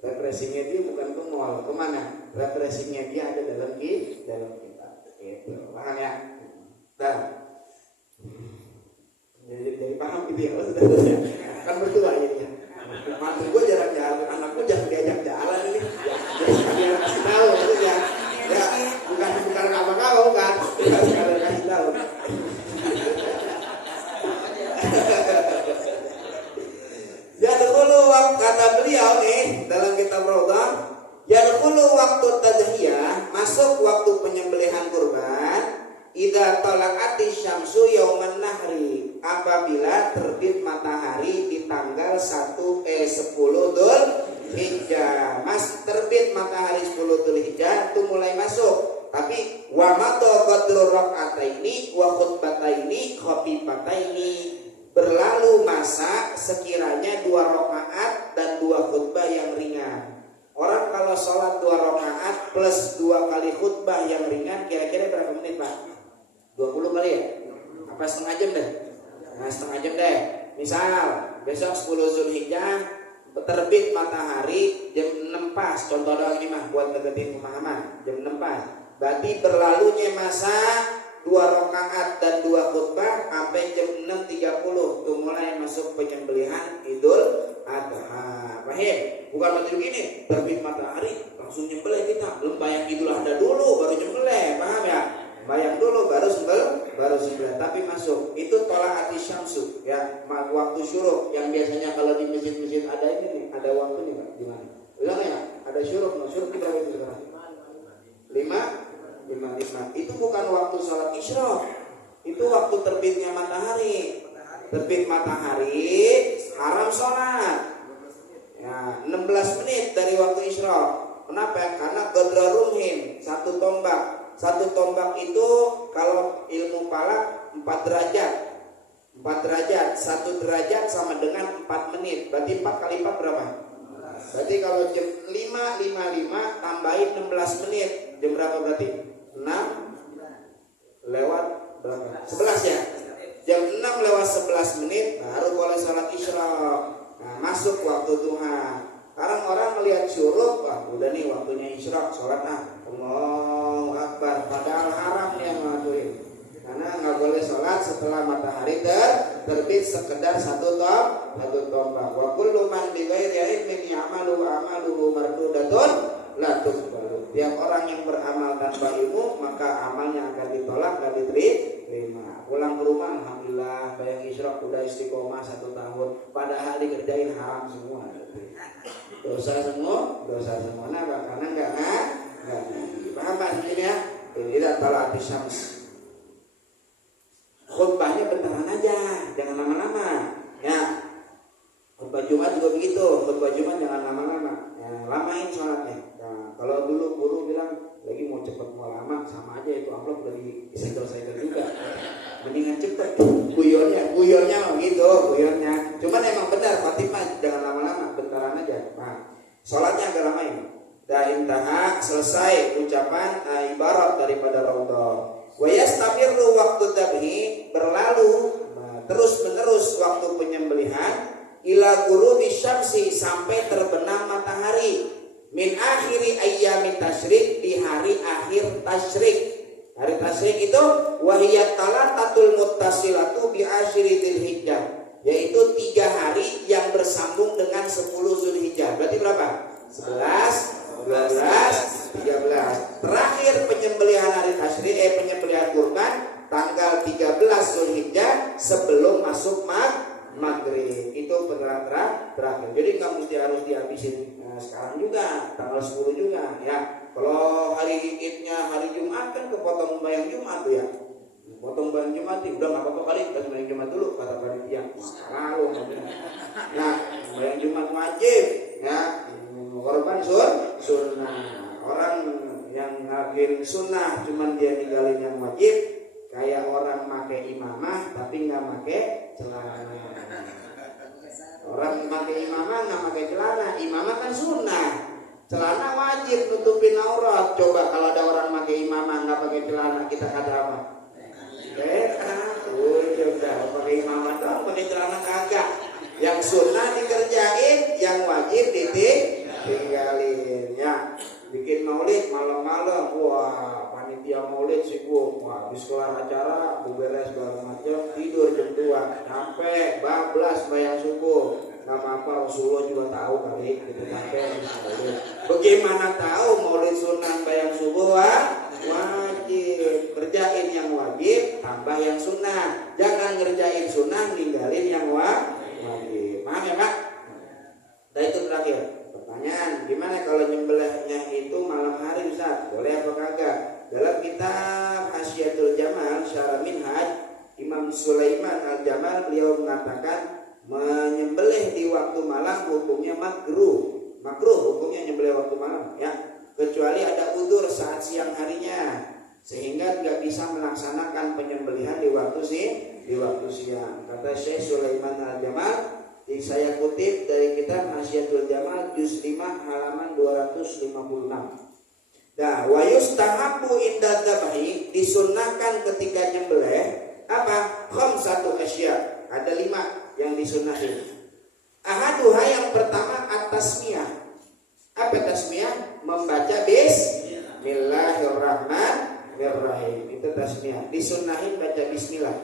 refreshingnya dia bukan ke mall, kemana? Refreshingnya dia ada dalam kita. Itu paham ya? Nah, jadi paham gitu ya? Kan berdua ini ya. Mantu gue jarang jalan, anak gue jarang diajak jalan ini. Jadi sekalian kasih tahu itu ya. Ya, bukan apa-apa bukan. Sekalian kasih tahu. Yadkhulu kata beliau nih dalam kitab Raudhah, yadkhulu waktu tadhiyah, masuk waktu penyembelihan kurban, idza tala'ati syamsu yauman nahri, apabila terbit matahari di tanggal 10 Dzul Hijjah. Mas terbit matahari 10 Dzul Hijjah itu mulai masuk. Tapi wa madha qadru rak'ataini wa khutbataini khafifataini, berlalu masa sekiranya 2 rakaat dan 2 khutbah yang ringan. Orang kalau sholat 2 rakaat plus 2 kali khutbah yang ringan kira-kira berapa menit Pak? 20 kali ya? Apa setengah jam deh? Nah, setengah jam deh. Misal besok 10 Zulhijjah terbit matahari jam 6 pas, contoh doang ini mah buat deketin pemahaman, jam 6 pas. Berarti berlalunya masa 2 rakaat dan 2 khutbah sampai jam 6.30 tuh mulai masuk penyembelihan Idul Adha. Paham? Bukan berarti begini, terbit matahari langsung nyembelih kita. Belum bayang Idul Adha dulu baru nyembelih, paham ya? Bayang dulu baru sembelih. Tapi masuk. Itu tolak ati syamsu ya, waktu syuruk yang biasanya kalau di masjid-masjid ada ini nih, ada waktunya Pak, di mana? Bilang ya, ada syuruk. Syuruk berapa itu sekarang? 5. Itu bukan waktu sholat isyraq, itu waktu terbitnya matahari. Terbit matahari haram sholat ya, 16 menit dari waktu isyraq. Kenapa? Karena qadra rumhin, 1 tombak. 1 tombak itu kalau ilmu falak 4 derajat. 1 derajat sama dengan 4 menit. Berarti 4 kali 4 berapa? Berarti kalau jam 5.55 tambahin 16 menit, jam berapa berarti? 6 lewat berapa? 11 ya. Jam 6 lewat 11 menit baru boleh sholat isyraq. Nah, masuk waktu duha. Sekarang orang melihat syuruk, wah udah nih waktunya isyraq, sholat Allahu Akbar. Padahal haram nih yang ngelakuin. Karena nggak boleh sholat setelah matahari terbit sekedar 1 tombak. Wa kullu man bi ghairi ilmin ya'malu amaluhu mardudatun la tuqbalu. Tiap orang yang beramal tanpa ilmu maka amalnya akan ditolak, dan diterima. Pulang ke rumah alhamdulillah bayang isyraq udah istiqomah 1 tahun, padahal dikerjain haram semua. Dosa semua. Nah, karena enggak paham Pak ini ya? Tidak tolak syams. Khutbahnya bentaran aja, jangan lama-lama. Ya. Khutbah Jumat juga begitu. Khutbah Jumat jangan lama-lama. Ya, lamain sholatnya. Nah, kalau dulu guru bilang lagi mau cepet mau lama, sama aja itu amplop udah disegel-segel juga. Mendingan cepet. Guyonnya gitu, guyonnya. Cuman emang benar Fatimah jangan lama-lama, bentaran aja. Nah, sholatnya agak lama ini. Dan intaha selesai ucapan ibarat daripada Raudhah. Wa yastamirru waktu dzabhi, berlalu terus menerus waktu penyembelihan ila ghurubi syamsi, sampai terbenam matahari, min akhiri ayyamit tasyrik, di hari akhir tasyrik. Hari tasyrik itu wahiyat talatatul muttasilatu bi asyri dzulhijjah, yaitu 3 hari yang bersambung dengan 10 Zulhijjah. Berarti berapa? 11, 12, 13. Terakhir penyembelihan hari tasyrik, penyembelihan kurban tanggal 13 Zulhijjah sebelum masuk maghrib. Itu penerang terakhir. Jadi nggak mesti harus dihabisin sekarang juga, tanggal 10 juga ya. Kalau hari Idnya hari Jumat kan kepotong bayang Jumat tuh ya. potong ban Jumat udah nggak apa-apa kali, kita sembahyang Jumat dulu kata panitia. Lalu, nah sembahyang Jumat wajib, ya korban sunnah. Orang yang ngelakuin sunnah cuman dia ninggalin yang wajib, kayak orang pakai imamah tapi nggak pakai celana. Orang pakai imamah nggak pakai celana, imamah kan sunnah, celana wajib nutupin aurat. Coba kalau ada orang pakai imamah nggak pakai celana, kita kata apa? Udah pakai imamah dong, pakai celana kagak. Yang sunnah dikerjain, yang wajib ditinggalin. Ya, bikin maulid malam-malam, wah panitia maulid sibuk, wah habis kelar acara, beres segala macam, tidur jam 2, sampai bablas bayang subuh. Gak apa-apa, Rasulullah juga tahu kali gitu sampai. Bagaimana tahu maulid sunnah bayang subuh? Wajib, kerjain yang wajib, tambah yang sunnah. Jangan ngerjain sunnah, ninggalin yang wajib. Paham ya Pak? Dan itu terakhir. Pertanyaan, gimana kalau nyembelihnya itu malam hari Ustaz? Boleh apa kagak? Dalam kitab Hasyiatul Jamal Syarah Minhaj, Imam Sulaiman Al-Jamal beliau mengatakan menyembelih di waktu malam hukumnya makruh. Makruh hukumnya nyembelih waktu malam, ya. Kecuali ada udzur saat siang harinya sehingga nggak bisa melaksanakan penyembelihan di waktu siang. Kata Syekh Sulaiman Al-Jamal, saya kutip dari kitab Hasyiatul Jamal juz 5 halaman 256. Nah, wa yustahabu inda dzabhi, disunnahkan ketika nyembelih apa? Khamsatu asya. Ada 5 yang disunnahin. Ahaduha yang pertama at-tasmiyah. Apa tasmiyah? Membaca Bismillahirrahmanirrahim. Itu tasmiyah. Disunnahin baca bismillah.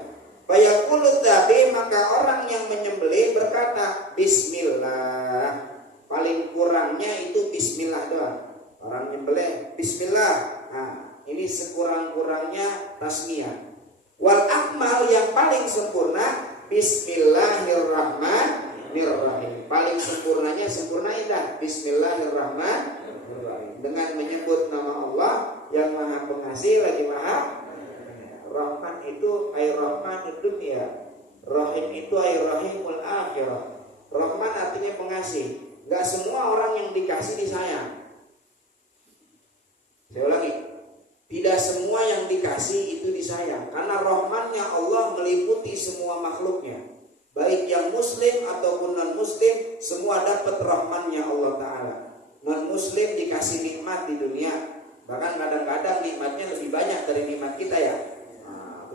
Fayaqulu dzabi, maka orang yang menyembelih berkata Bismillah. Paling kurangnya itu Bismillah doang. Orang nyembelih Bismillah. Nah, ini sekurang-kurangnya tasmiyah. Wal akmal, yang paling sempurna Bismillahirrahmanirrahim. Paling sempurnanya, sempurna indah Bismillahirrahmanirrahim, dengan menyebut nama Allah yang Maha Pengasih lagi Maha Rahman. Itu ay Rahman dunia, Rahim itu ay Rahimul akhirah. Rahman artinya pengasih. Gak semua orang yang dikasih disayang. Saya ulangi, tidak semua yang dikasih itu disayang, karena rahmannya Allah meliputi semua makhluknya. Baik yang muslim ataupun non muslim, semua dapat rahmannya Allah Ta'ala. Non muslim dikasih nikmat di dunia, bahkan kadang-kadang nikmatnya lebih banyak dari nikmat kita ya.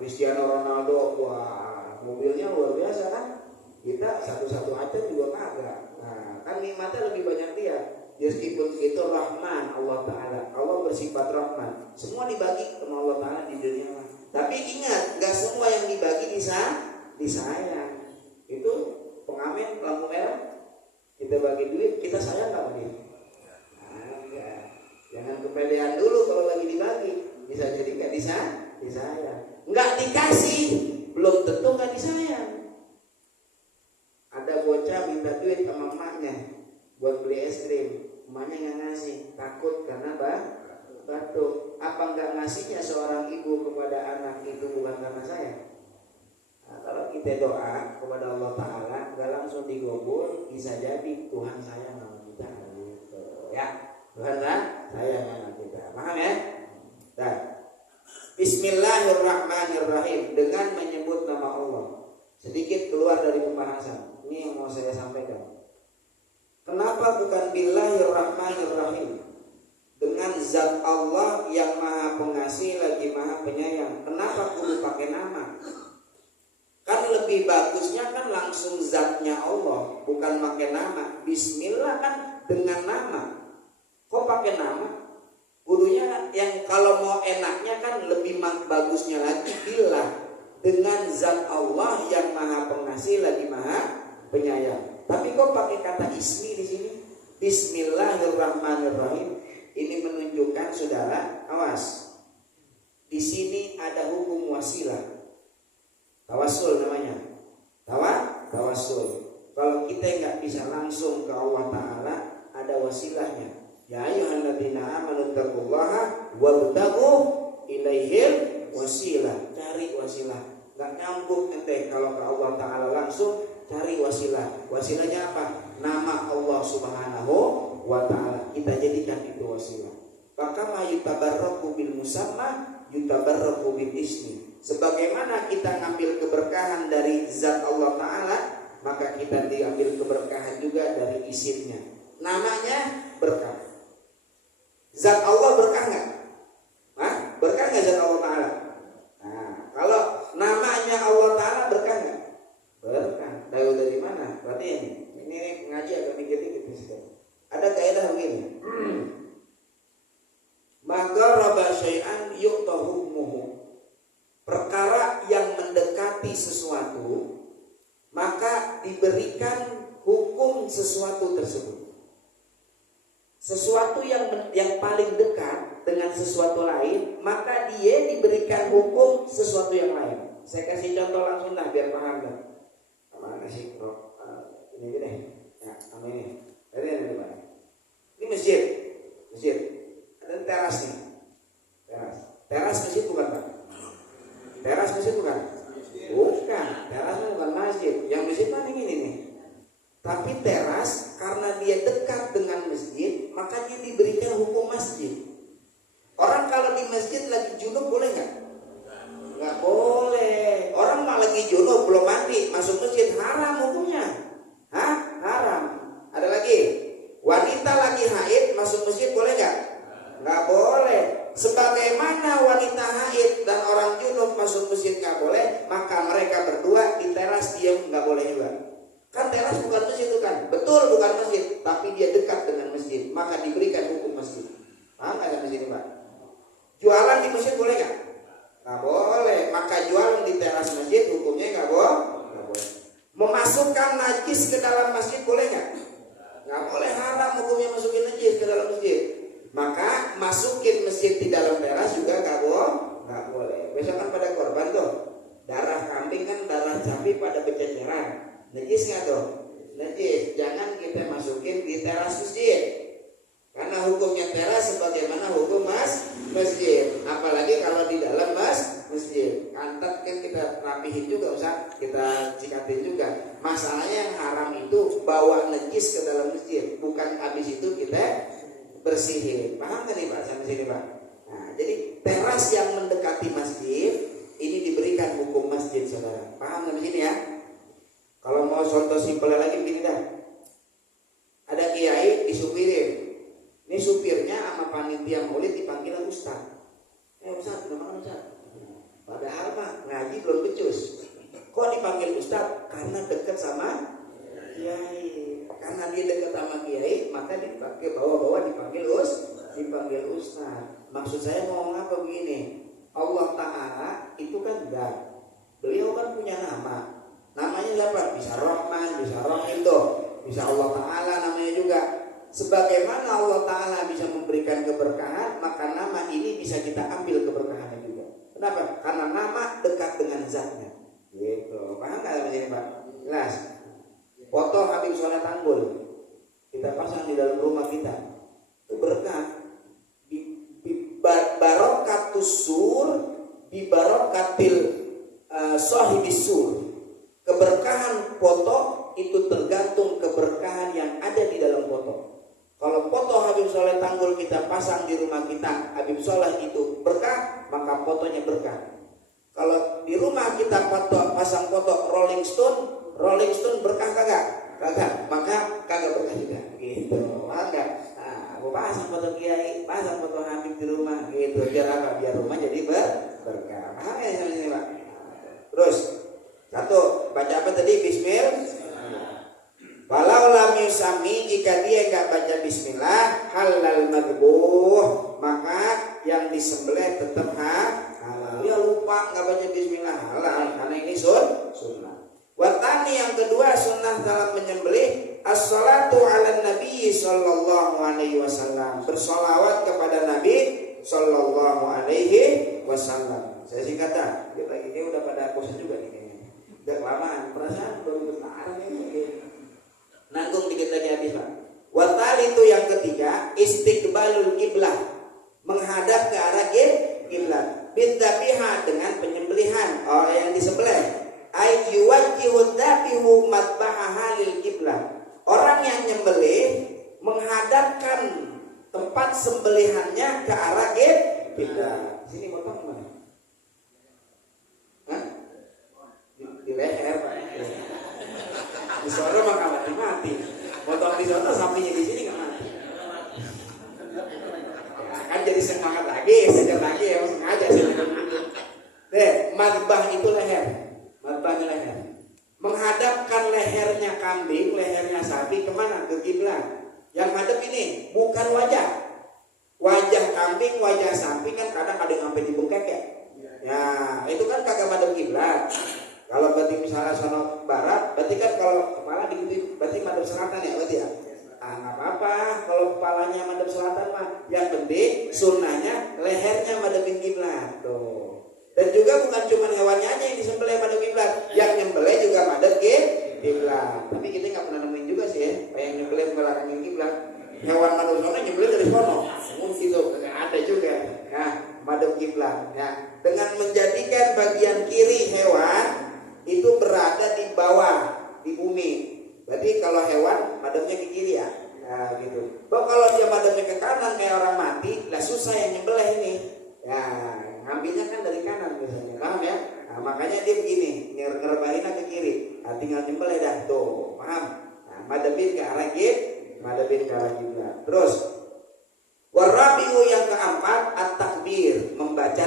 Cristiano Ronaldo, wah mobilnya luar biasa kan. Kita satu-satu aja juga kagak. Nah, kan nikmatnya lebih banyak dia. Meskipun itu Rahman Allah Ta'ala, Allah bersifat Rahman. Semua dibagi sama Allah Ta'ala di dunia. Tapi ingat, gak semua yang dibagi disayang. Itu pengamen lampu merah, kita bagi duit, kita sayang gak sama dia? Enggak. Jangan kepedean dulu kalau lagi dibagi. Bisa jadi gak disayang. Gak dikasih, belum tentu gak disayang. Ada bocah minta duit sama emaknya buat beli es krim, emaknya gak ngasih, takut karena batuk. Apa gak ngasihnya seorang ibu kepada anak itu bukan karena sayang? Nah, kalau kita doa kepada Allah Ta'ala gak langsung digobol, bisa jadi Tuhan sayang sama kita gitu. Ya, Tuhan sayang sama kita. Paham ya? Dan Bismillahirrahmanirrahim, dengan menyebut nama Allah. Sedikit keluar dari pembahasan, ini yang mau saya sampaikan. Kenapa bukan Billahirrahmanirrahim? Dengan zat Allah yang Maha Pengasih lagi Maha Penyayang. Kenapa kudu pakai nama? Kan lebih bagusnya kan langsung zatnya Allah, bukan pakai nama. Bismillah kan dengan nama. Kok pakai nama? Kudunya yang kalau mau enaknya kan lebih bagusnya lagi billah, dengan zat Allah yang Maha Pengasih lagi Maha Penyayang. Tapi kok pakai kata ismi di sini? Bismillahirrahmanirrahim. Ini menunjukkan saudara, awas. Di sini ada hukum wasilah. Tawasul namanya. Tawasul. Kalau kita nggak bisa langsung ke Allah Ta'ala, ada wasilahnya. Ya ayyuhalladzina amanu taqullaha wabtaghu ilaihil wasilah, cari wasilah. Gak nyambung ente kalau ke Allah Ta'ala langsung, cari wasilah. Wasilahnya apa? Nama Allah Subhanahu wa Ta'ala. Kita jadikan itu wasilah. Maka yutabarraku bil musamma yutabarraku bil ismi. Sebagaimana kita ngambil keberkahan dari zat Allah Ta'ala, maka kita diambil keberkahan juga dari isimnya. Namanya berkah. Zat Allah berkah nggak? Hah? Berkah nggak zat Allah Ta'ala? Nah, kalau namanya Allah Ta'ala berkah nggak? Berkah. Tahu dari mana? Berarti ini ngaji agak dikit-dikit. Ada kaidah begini. Maka raba syai'an yu'tahumuhu. Perkara yang mendekati sesuatu, maka diberikan hukum sesuatu tersebut. Sesuatu yang paling dekat dengan sesuatu lain, maka dia diberikan hukum sesuatu yang lain. Saya kasih contoh langsung lah biar paham kan. Mana sih bro? Ini deh. Ya, sama ini. Dari mana? Ini masjid. Ada teras nih. Teras masjid bukan Pak? Teras masjid bukan? Bukan. Teras bukan masjid. Yang masjid mana ini nih? Tapi teras karena dia dekat dengan masjid, maka dia diberikan hukum masjid. Orang kalau di masjid lagi junub boleh nggak? Nggak boleh. Orang malah lagi junub belum mandi masuk masjid, haram hukumnya. Hah? Haram. Ada lagi? Wanita lagi haid masuk masjid boleh nggak? Nggak boleh. Sebagaimana wanita haid dan orang junub masuk masjid nggak boleh, maka mereka berdua di teras diam nggak boleh juga. Kan teras bukan masjid itu kan? Betul bukan masjid, tapi dia dekat dengan masjid, maka diberikan hukum masjid. Paham nggak sampai sini Pak? Jualan di masjid boleh nggak? Nggak boleh. Maka jualan di teras masjid hukumnya nggak boleh. Memasukkan najis ke dalam masjid boleh nggak? Nggak boleh, haram hukumnya masukin najis ke dalam masjid. Maka masukin masjid di dalam teras juga nggak boleh. Biasa kan pada korban tuh, darah kambing kan darah sapi pada berceceran. Najis nggak tuh? Najis. Jangan kita masukin di teras masjid. Karena hukumnya teras sebagaimana hukum masjid. Apalagi kalau di dalam masjid. Kantat kan kita rapihin juga, usah kita cikatin juga. Masalahnya yang haram itu bawa najis ke dalam masjid, bukan habis itu kita bersihin. Paham kan nih Pak sampai sini Pak? Nah, jadi teras yang mendekati masjid ini diberikan hukum masjid saudara. Paham sampai sini ya? Kalau mau contoh simpel lagi begini dah. Ada kiai disupirin. Ini supirnya sama panitia maulid dipanggil Ustaz. Ustaz, kenapa Ustaz? Padahal mah ngaji belum becus. Kok dipanggil Ustaz? Karena dekat sama kiai. Karena dia dekat sama kiai, maka dipakai bawa-bawa dipanggil Ustaz. Maksud saya mau ngapa begini? Allah Ta'ala itu kan God. Beliau kan punya nama. Namanya siapa? Bisa Rahman, bisa Rahim tuh. Bisa Allah Ta'ala namanya juga. Sebagaimana Allah Ta'ala bisa memberikan keberkahan, maka nama ini bisa kita ambil keberkahannya juga. Kenapa? Karena nama dekat dengan zatnya. Gitu. Paham gak ini Pak? Jelas. Foto Habib Soleh Tanggul kita pasang di dalam rumah kita. Itu berkah. Barokatus sur bi barokatil sahibis sur. Keberkahan foto itu tergantung keberkahan yang ada di dalam foto. Kalau foto Habib Soleh Tanggul kita pasang di rumah kita, Habib Soleh itu berkah, maka fotonya berkah. Kalau di rumah kita pasang foto Rolling Stone berkah kagak? Kagak, maka kagak berkah juga. Gitu, kagak. Nah, aku pasang foto kiai, pasang foto Habib di rumah, gitu. Biar apa? Biar rumah jadi berkah. Paham ya sampai sini Pak? Terus satu, baca apa tadi? Bismillah. Walau lam yusami, jika dia enggak baca bismillah, halal madbuh, maka yang disembelih tetap halal. Ya lupa enggak baca bismillah, halal karena ini sunnah. Watani yang kedua sunnah dalam menyembelih as-salatu ala nabi sallallahu alaihi wasallam, bersolawat kepada Nabi sallallahu alaihi wasallam. Saya singkatkan, ini udah pada bosan juga nih kayaknya. Udah kelamaan, perasaan baru bentar nih. Nanggung dikit lagi habis Pak. Watali itu yang ketiga, istiqbalul kiblah, menghadap ke arah kiblat. Bidzabiha sembelihannya ke arah kiblat. Sini potong gimana? Hah? Di leher Pak. Di sono mah mati. Potong di sono, sapinya di sini nggak mati. Kan jadi semangat lagi, sejar lagi ya, sengaja sih. Madbah itu leher. Madbahnya leher. Menghadapkan lehernya kambing, lehernya sapi kemana? Ke kiblat. Yang madep ini bukan wajah. Wajah kambing, wajah sapi kan kadang ada yang sampai dibengkek ya. Ya, itu kan kagak madep kiblat. Kalau berarti misalnya sono barat, berarti kan kalau kepala diikuti berarti madep selatan ya, berarti ya. Ah, nggak apa-apa kalau kepalanya madep selatan mah. Yang penting sunnahnya lehernya madepin kiblat tuh. Dan juga bukan cuma hewannya aja yang disembelih madep kiblat, yang nyembelih juga madep kiblat. Tapi kita nggak pernah nemuin juga sih ya, yang nyembelih belakangin kiblat. Hewan madep sono nyembelih dari sono, mungkin itu nggak ada juga. Nah, madep kiblat. Nah, dengan menjadikan bagian kiri hewan itu berada di bawah di bumi. Berarti kalau hewan madepnya ke kiri ya, nah, gitu. Kalau dia madepnya ke kanan kayak orang mati, lah susah yang nyembelih ini. Ya, ngambilnya kan dari kanan biasanya, paham ya? Nah, makanya dia begini, ngerebahinnya ke kiri. Nah, tinggal nyembelih dah tuh, paham? Nah, madepin ke arah kiblat. Terus, warabiu yang keempat at-takbir, membaca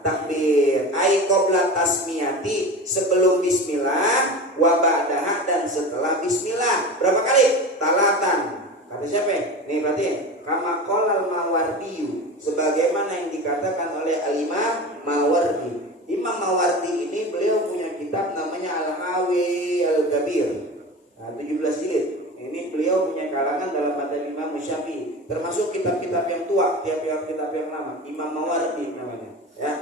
takbir. Ai qabla tasmiyati, sebelum bismillah, wa ba'daha, dan setelah bismillah. Berapa kali? Talatan. Kata siapa? Nih berarti kama qolal Mawardi, sebagaimana yang dikatakan oleh Al-Imam Mawardi. Imam Mawardi ini beliau punya kitab namanya Al-Hawi Al-Kabir. Nah, 17 jilid. Ini beliau punya kalangan dalam madzhab Imam Syafi'i. Termasuk kitab-kitab yang tua, tiap-tiap kitab yang lama. Imam Mawardi namanya. Ya.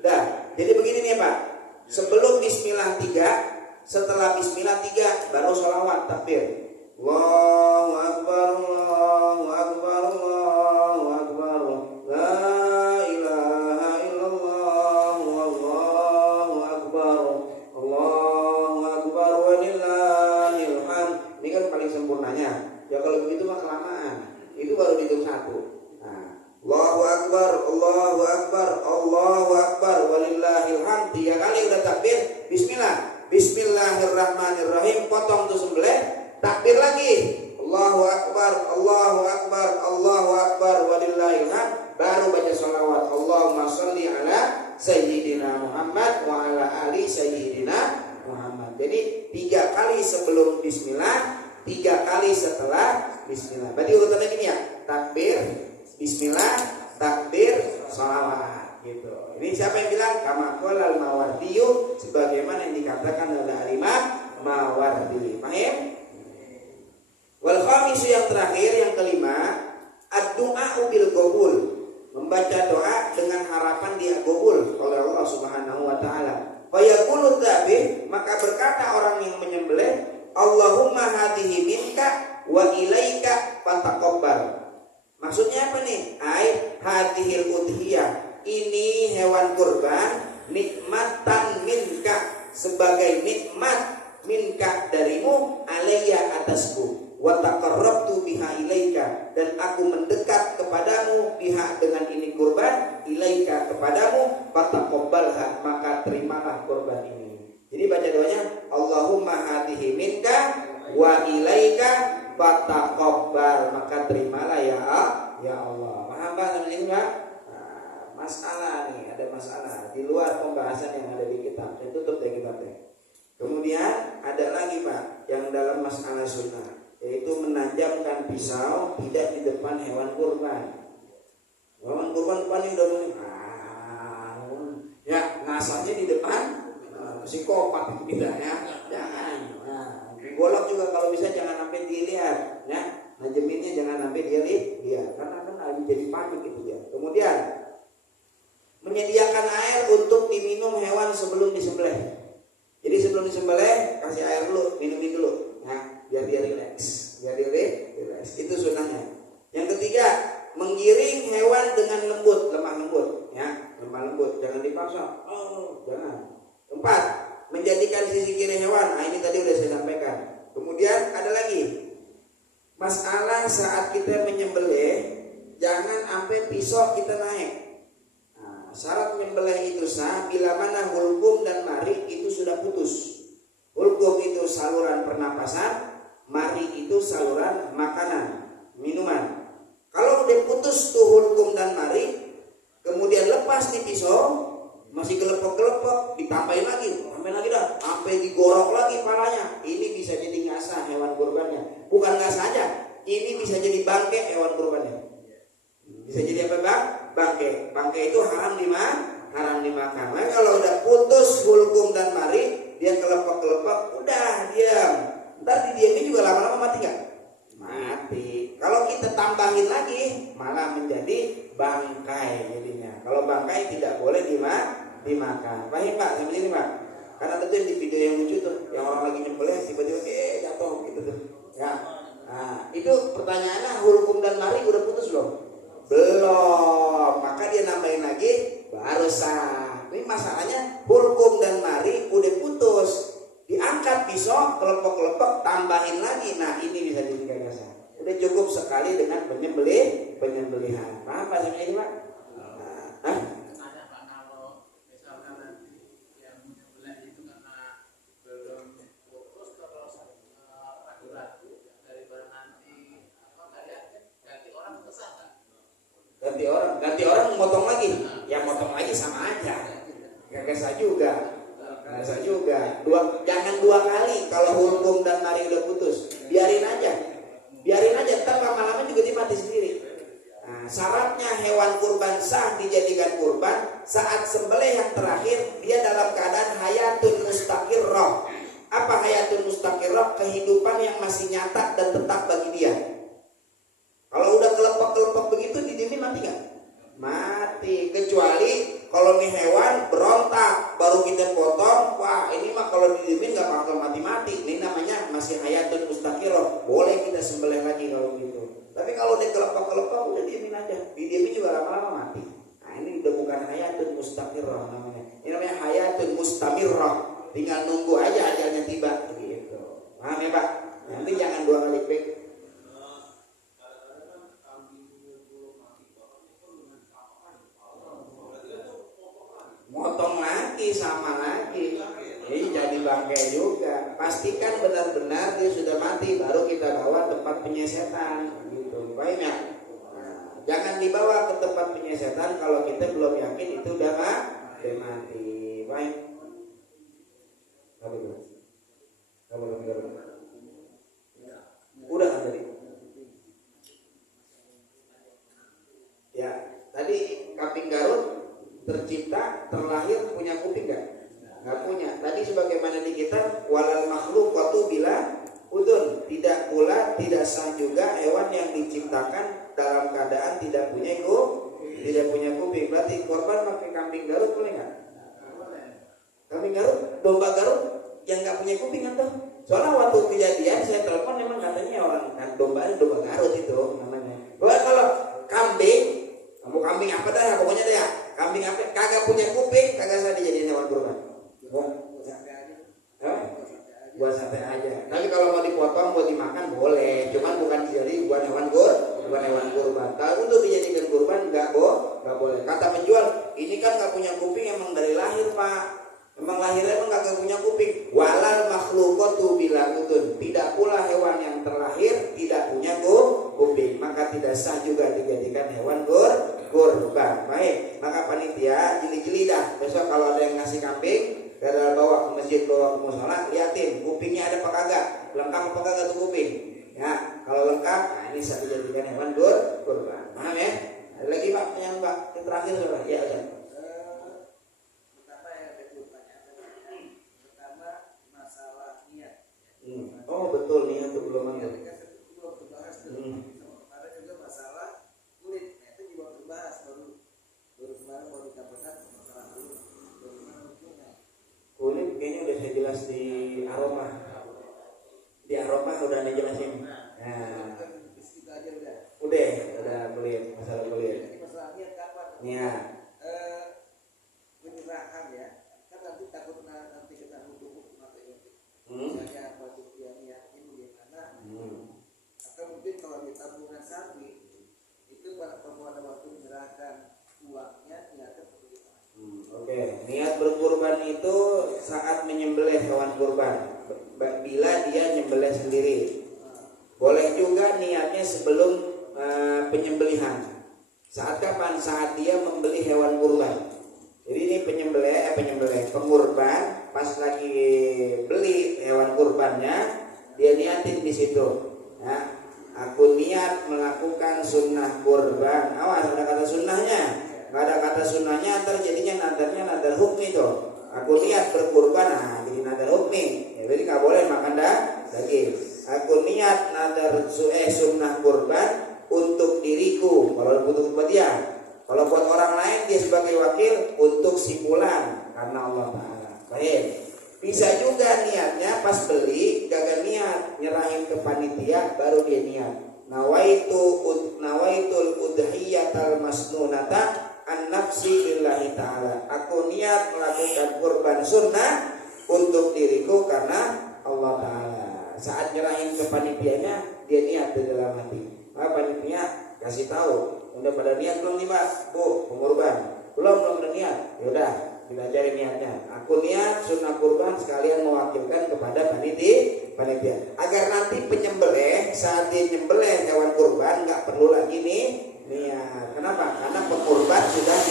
Dah, jadi begini nih Pak. Sebelum bismillah 3, setelah bismillah 3 baru sholawat takbir. Allahu akbar, Allahu akbar, Allahu akbar. La ilaha illallah, Allahu akbar. Allahu akbar walillahil hamd. Ini kan paling sempurnanya. Ya kalau begitu mah kelamaan. Itu baru dihitung 1. Allahu akbar, Allahu akbar, Allahu akbar, walillahil hamd. 3 kali udah takbir, bismillah. Bismillahirrahmanirrahim, potong tuh sembelih, takbir lagi. Allahu akbar, Allahu akbar, Allahu akbar, walillahil hamd. Baru baca sholawat. Allahumma sholli ala sayyidina Muhammad wa ala ali sayyidina Muhammad. Jadi 3 kali sebelum bismillah, 3 kali setelah bismillah. Berarti urutannya gini ya, takbir, bismillah, takbir, sholawat gitu. Ini siapa yang bilang? Kama qala al-Mawardi, sebagaimana yang dikatakan oleh Al-Imam Mawardi. Paham? Wal khamis, yang terakhir, yang kelima, ad-du'a bil qabul, membaca doa dengan harapan diqabul oleh Allah Subhanahu wa taala. Fa yaqulu dzabih, maka berkata orang yang menyembelih, Allahumma hadhihi minka wa ilaika fataqabbal. Maksudnya apa nih? Ai hadhil udhiyah, ini hewan kurban, nikmatan minka, sebagai nikmat, minka darimu, alayya atasku, wa taqarrabtu biha ilaika, dan aku mendekat kepadamu, biha dengan ini kurban, ilaika kepadamu, fataqabbalha, maka terimalah kurban ini. Jadi baca doanya, Allahumma hadhihi minka wa ilaika fataqabbal, maka terimalah ya Allah. Paham Pak ini Pak? Nah, masalah nih, ada masalah di luar pembahasan yang ada di kitab. Saya tutup deh kitabnya. Kemudian ada lagi Pak yang dalam masalah sunnah, yaitu menajamkan pisau tidak di depan hewan kurban. Hewan kurban depannya udah ya ngasahnya di depan psikopat tidak ya. Jangan. Nah, golok juga kalau bisa jangan sampai dilihat ya. Najeminnya jangan sampai dia lihat karena kan lagi jadi panik itu dia. Kemudian menyediakan air untuk diminum hewan sebelum disembelih. Jadi sebelum disembelih kasih air dulu, minumin dulu ya, biar dia rileks. Itu sunnahnya. Yang ketiga, menggiring hewan dengan lemah lembut ya, jangan dipaksa. Jangan. 4, menjadikan sisi kiri hewan. Nah, ini tadi udah saya sampaikan. Kemudian ada lagi masalah saat kita menyembelih jangan sampai pisau kita naik. Nah, syarat menyembelih itu sah bila mana hulkum dan mari itu sudah putus. Hulkum itu saluran pernapasan, mari itu saluran makanan, minuman. Kalau udah putus tuh hulkum dan mari, kemudian lepas di pisau, masih gelepek-gelepek, ditambahin lagi, tambahin lagi dah, sampai digorok lagi palanya. Ini bisa jadi ngasah hewan kurbannya. Bukan ngasah aja, ini bisa jadi bangke hewan kurbannya. Bisa jadi apa bang? Bangke. Bangke itu haram dimakan. Nah, kalau udah putus hulkum dan mari, dia kelepek-kelepek, udah diam. Ntar didiamin juga lama-lama mati nggak? Mati. Kalau kita tambahin lagi, malah menjadi bangkai jadinya. Kalau bangkai tidak boleh dimakan. Paham Pak? Sampai sini Pak? Karena tentu di video yang lucu tuh, yang orang lagi nyembelih tiba-tiba jatuh gitu tuh. Ya. Nah, itu pertanyaannya hulkum dan mari udah putus belum? Belum. Maka dia nambahin lagi baru sah. Ini masalahnya hulkum dan mari udah putus. Diangkat pisau, kelepek-kelepek, tambahin lagi. Nah, ini bisa jadi kagak sah. Udah cukup sekali dengan penyembelihan. Paham Pak ini Pak? Nah, ada Pak kalau misalkan nanti yang menyembelih itu karena belum putus terus ragu-ragu daripada nanti ganti orang kesal kan? ganti orang motong lagi. Ya motong lagi sama aja. Kagak sah juga. Jangan dua kali kalau hukum dan mari udah putus. Biarin aja, ntar lama-lama juga dia mati sendiri. Nah, syaratnya hewan kurban sah dijadikan kurban saat sembelih yang terakhir dia dalam keadaan hayatun mustaqirrah. Apa hayatun mustaqirrah? Kehidupan yang masih nyata dan tetap bagi dia. Kalau udah kelepek-kelepek begitu didiemin mati nggak? Mati. Kecuali kalau nih hewan berontak baru kita potong, wah ini mah kalau didiemin nggak bakal mati-mati. Ini namanya masih hayatun mustaqirrah. Boleh kita sembelih lagi kalau gitu. Tapi kalau dia kelepek-kelepek udah diemin aja. Didiemin juga lama-lama mati. Nah ini udah bukan hayatun mustaqirrah namanya. Ini namanya hayatun mustamirrah. Tinggal nunggu aja ajalnya tiba gitu. Paham ya Pak? Nanti jangan dua kali baik. Motong lagi sama lagi. Ini jadi bangkai juga. Pastikan benar-benar dia sudah mati baru kita bawa tempat penyesetan gitu. Baik ya? Nah, jangan dibawa ke tempat penyesetan kalau kita belum yakin itu udah mati. Baik. Udah kan tadi? Ya, tadi kambing Garut tercipta, terlahir punya kuping nggak punya. Tadi sebagaimana di kitab walal makhluk watu bila udun, tidak pula tidak sah juga hewan yang diciptakan dalam keadaan tidak punya kuping. Berarti korban pakai kambing Garut boleh nggak? Kambing Garut, domba Garut yang nggak punya kuping kan tuh? Soalnya waktu kejadian saya telepon memang katanya orang domba Garut itu namanya. Bahwa kalau kambing, kamu kambing apa dah ya pokoknya deh ya. Kambing apa kagak punya kuping kagak usah dijadiin hewan kurban. Buat sate aja. Tapi kalau mau dipotong buat dimakan boleh, cuman bukan jadi buat hewan kurban. Tapi untuk dijadikan kurban nggak boleh. Kata penjual, ini kan nggak punya kuping emang dari lahir Pak. Emang lahirnya emang kagak punya kuping. Walal makhlukatu bila udun. Tidak pula hewan yang terlahir tidak punya kuping, maka tidak sah juga dijadikan hewan kurban. Baik, maka panitia jeli-jeli dah. Besok kalau ada yang ngasih kambing, gara bawa ke masjid, bawa ke musola, liatin kupingnya ada apa kagak, lengkap apa kagak tuh kuping. Ya, kalau lengkap, nah ini sah dijadikan hewan kurban. Paham ya? Ada lagi Pak, yang Pak, yang terakhir Pak. Ya, ya. Oh betul nih itu belum ada. Ada juga masalah kulit, itu juga berbahas baru kemarin baru dikatakan masalah kulit. Bagaimana hukumnya? Kulit kayaknya udah saya jelas di Arafah. Di Arafah udah dijelasin. Nah, Kita aja udah. Udah kulit, masalah kulit. Jadi masalah niat kapan? Iya. Penyerahan ya. Kan nanti takut nanti kita hukum mati itu. Misalnya waktu dia niatnya bagaimana? Atau mungkin kalau di tabungan sapi itu pada kurban itu saat menyembelih hewan kurban. Bila dia nyembelih sendiri. Boleh juga niatnya sebelum penyembelihan. Saat kapan? Saat dia membeli hewan kurban. Jadi ini pengurban pas lagi beli hewan kurbannya, dia niatin di situ. Ya, aku niat melakukan sunnah kurban. Awas, ada kata sunnahnya. Nggak ada kata sunnahnya, ntar jadinya nadarnya nadar hukmi tuh. Aku niat berkurban, nah jadi nadar hukmi. Ya, jadi nggak boleh makan daging. Aku niat nadar sunnah kurban untuk diriku, kalau untuk buat dia. Kalau buat orang lain dia sebagai wakil untuk si fulan karena Allah Ta'ala. Baik. Bisa juga niatnya pas beli gagal niat, nyerahin ke panitia baru dia niat. Nawaitul udhiyatal masnunata an nafsi lillahi ta'ala. Aku niat melakukan kurban sunnah untuk diriku karena Allah Ta'ala. Saat nyerahin ke panitianya dia niat di dalam hati. Panitia kasih tahu, udah pada niat belum nih Pak? Bu, pengurban. Belum udah niat. Yaudah, kita cari niatnya. Aku niat sunnah kurban sekalian mewakilkan kepada panitia. Agar nanti penyembelih saat dia nyembelih hewan kurban nggak perlu lagi nih niat. Kenapa? Karena pengurban sudah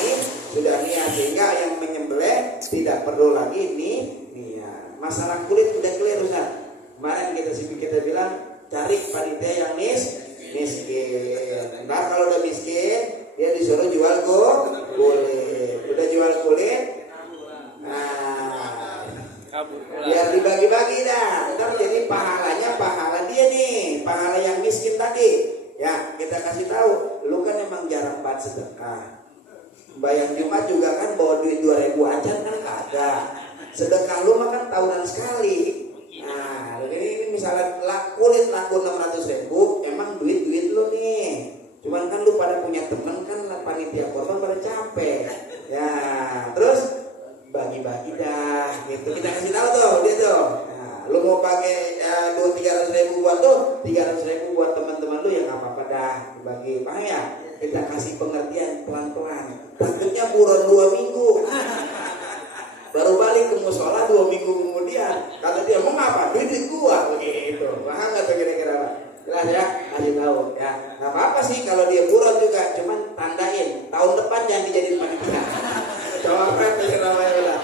niat, sehingga yang menyembelih tidak perlu lagi niat. Masalah kulit udah clear Ustaz. Kemarin kita bilang cari panitia yang miskin. Nah kalau udah miskin dia disuruh jual kulit. Udah jual kulit, nah biar dibagi-bagi dah. Ntar jadi pahala dia nih, pahala yang miskin tadi. Ya kita kasih tahu, lu kan emang jarang banget sedekah. Bayang Jumat juga kan bawa duit 2.000 aja kan kagak. Sedekah lu mah kan tahunan sekali. Nah, ini misalnya kulit laku 600.000, emang duit lu nih. Cuman kan lu pada punya temen kan panitia korban pada capek. Ya, terus bagi-bagi dah gitu. Kita kasih tahu tuh dia tuh. Nah, lu mau pakai 200-300.000 buat tuh, 300.000 buat teman-teman lu ya enggak apa-apa dah, dibagi. Paham ya? Kita kasih pengertian pelan-pelan. Takutnya buron 2 minggu. Baru balik ke musola 2 minggu kemudian kata dia mau apa? Duit gua begitu. Paham nggak tuh kira-kira apa? Jelas ya, kasih tahu ya. Nggak apa-apa sih kalau dia buron juga, cuman tandain tahun depan jangan dijadiin panitia. Coret aja namanya lah.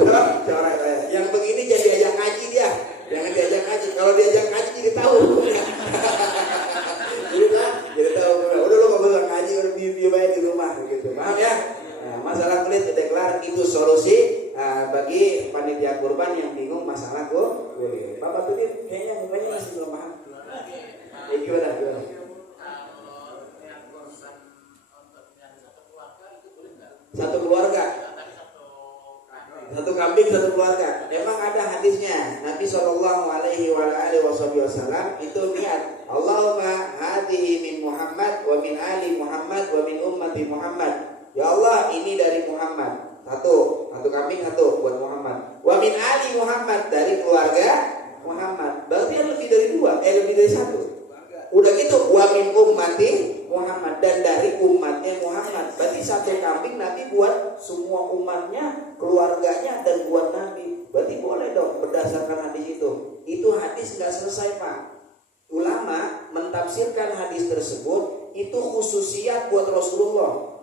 Coret aja. Yang begini jadi diajak ngaji dia, jangan diajak ngaji. Kalau diajak ngaji jadi tahu. Jadi tahu. Udah lu nggak usah ngaji, udah dia di rumah gitu. Paham ya? Nah, masalah kulit udah kelar, itu solusi bagi panitia kurban yang bingung masalah kulit. Bapak tuh kayaknya mukanya masih belum paham. Ya gimana? Kalau yang korban untuk satu keluarga itu boleh nggak? Satu keluarga. Satu kambing satu keluarga. Emang ada hadisnya. Nabi SAW itu niat, Allahumma hadihi min Muhammad wa min ali Muhammad wa min ummati Muhammad. Ya Allah, ini dari Muhammad. Satu kambing satu buat Muhammad. Wa min ali Muhammad, dari keluarga Muhammad. Berarti yang lebih dari lebih dari satu. Udah gitu, wa min ummati Muhammad, dan dari umatnya Muhammad. Berarti satu kambing Nabi buat semua umatnya, keluarganya, dan buat Nabi. Berarti boleh dong berdasarkan hadis itu. Itu hadis nggak selesai Pak. Ulama mentafsirkan hadis tersebut itu khususiat buat Rasulullah.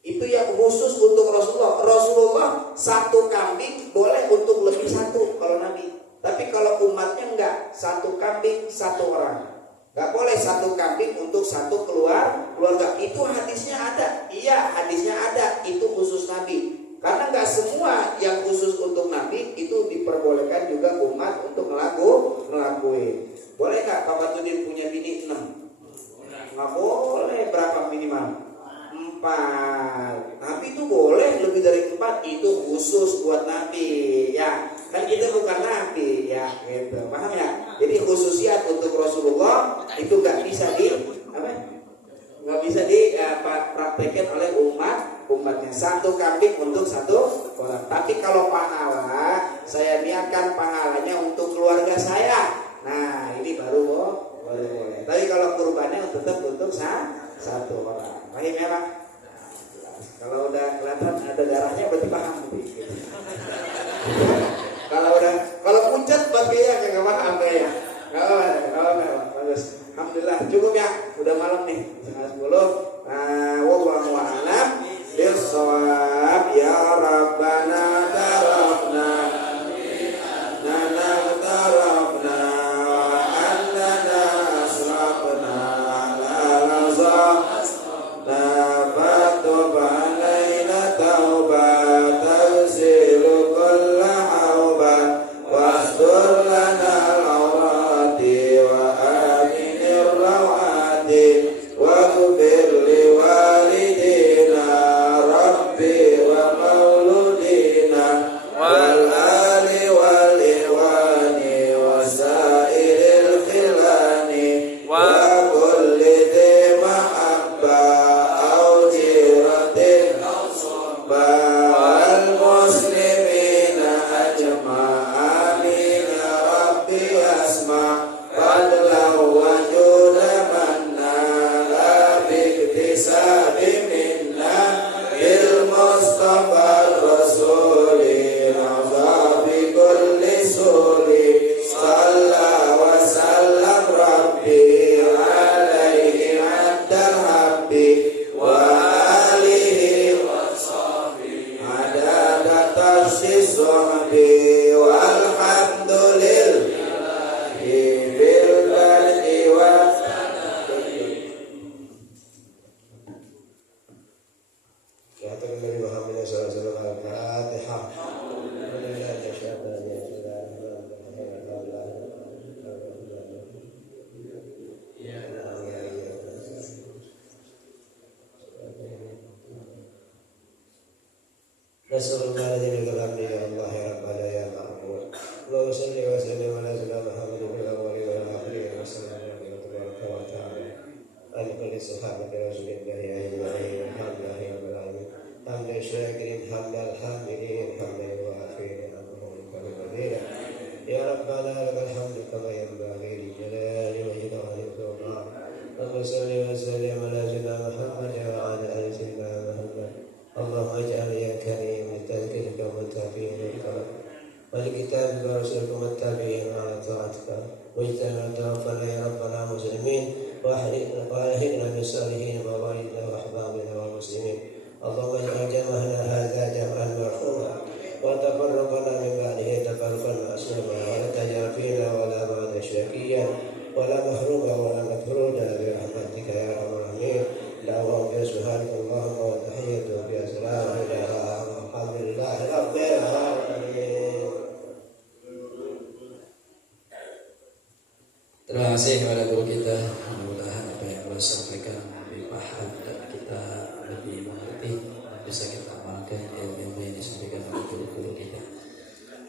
Itu yang khusus untuk Rasulullah. Rasulullah satu kambing boleh untuk lebih satu kalau Nabi. Tapi kalau umatnya enggak, satu kambing satu orang. Enggak boleh satu kambing untuk satu keluarga. Itu hadisnya ada. Iya, hadisnya ada. Itu khusus Nabi. Karena enggak semua yang khusus untuk Nabi itu diperbolehkan juga umat untuk ngelakuin. Boleh enggak Pak Batudin punya bini 6? Enggak boleh. Berapa minimal? 4. Tapi itu boleh lebih dari 4, itu khusus buat Nabi ya. Kan kita bukan Nabi ya gitu. Paham ya? Jadi khususiat untuk Rasulullah itu nggak bisa dipraktekkan oleh umatnya. Satu kambing untuk satu orang. Tapi kalau pahala, saya niatkan pahalanya untuk keluarga saya. Nah ini baru boleh. Tapi kalau kurbannya tetap untuk satu orang. Paham ya Pak? Kalau udah kelihatan ada darahnya berarti paham gitu. Kalau pucat bagi ya nggak paham ya. Nggak apa-apa. Bagus. Alhamdulillah cukup ya. Udah malam nih 9:30. Wallahu a'lam bis-shawab. Ya Rabbana tarafna tarafna wa annana asrafna ala laza fatub alaina taubat tagsilu kulla haubat wastur lana al-awrati wa aminir rawati wa ghfir li walidina rabbi wa mauludina wal ali wal iwani wa sairil khilani wa kulli dhi mahabba au jiratin wal muslimina ajma'in ya rabbi asma fadlahu wa juda manna la biktisabi minna bil mustafa rasuli nazabi kulli suli salla wa sallam rabbi alaihi addal habbi wa alihi wa sahbihi adada tarsis sahbi walhamdulillahi bil bardi wa Rasulullah alaihi wasallam ya Allah ya Rabbana ya Ma'mur. Allahumma shalli wa sallim ala sayyidina Muhammad fil awwalin wal akhirin wa sallallahu alaihi wa ta'ala ala kulli sahabati rasulillahi ajma'in alhamdulillahi rabbil alamin hamdan syakirin hamdal hamidin hamdan wafirin alhamdulillah ya Rabbana lakal hamdu kama yanbaghi li jalali wajhika wa li sultan. Allahumma shalli wa sallim ala sayyidina Muhammad wa ala ali sayyidina Muhammad. اللهم اجعل يا كريم لتذكرك والتابعين للكرم ولكتابك ورسولك والتابعين على طاعتك واجتنبنا توفنا يا ربنا مسلمين واهلنا بالصالحين ووالدنا واحبابنا والمسلمين. اللهم اجعل جمعنا هذا جمعا مرحوما وتفرقنا من بعده تفرقا معصوما ولا تجعل فينا ولا بعد شقيا ولا محروما ولا مكرونا برحمتك يا ارحم الراحمين. دعوهم سبحانك اللهم وتحيتهم في السلام الحمد لله رب العالمين. Terima kasih kepada guru kita. Mudah-mudahan apa yang beliau sampaikan lebih paham dan kita lebih mengerti dan bisa kita amalkan ilmu yang disampaikan oleh guru-guru kita.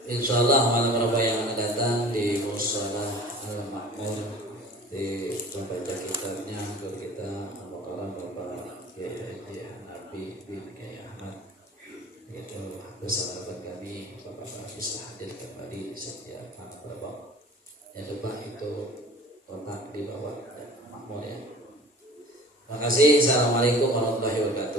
Insyaallah malam Rabu yang akan datang di Musholah Al-Makmur di membaca kitabnya guru kita Al-Mukarram Bapak Kiai Haji Hanafi bin Kiai Ahmad. Itu bersama kami Bapak bisa hadir kembali setiap Bapak. Yang depan itu kotak di bawah makmur ya. Terima kasih. Assalamualaikum warahmatullahi wabarakatuh.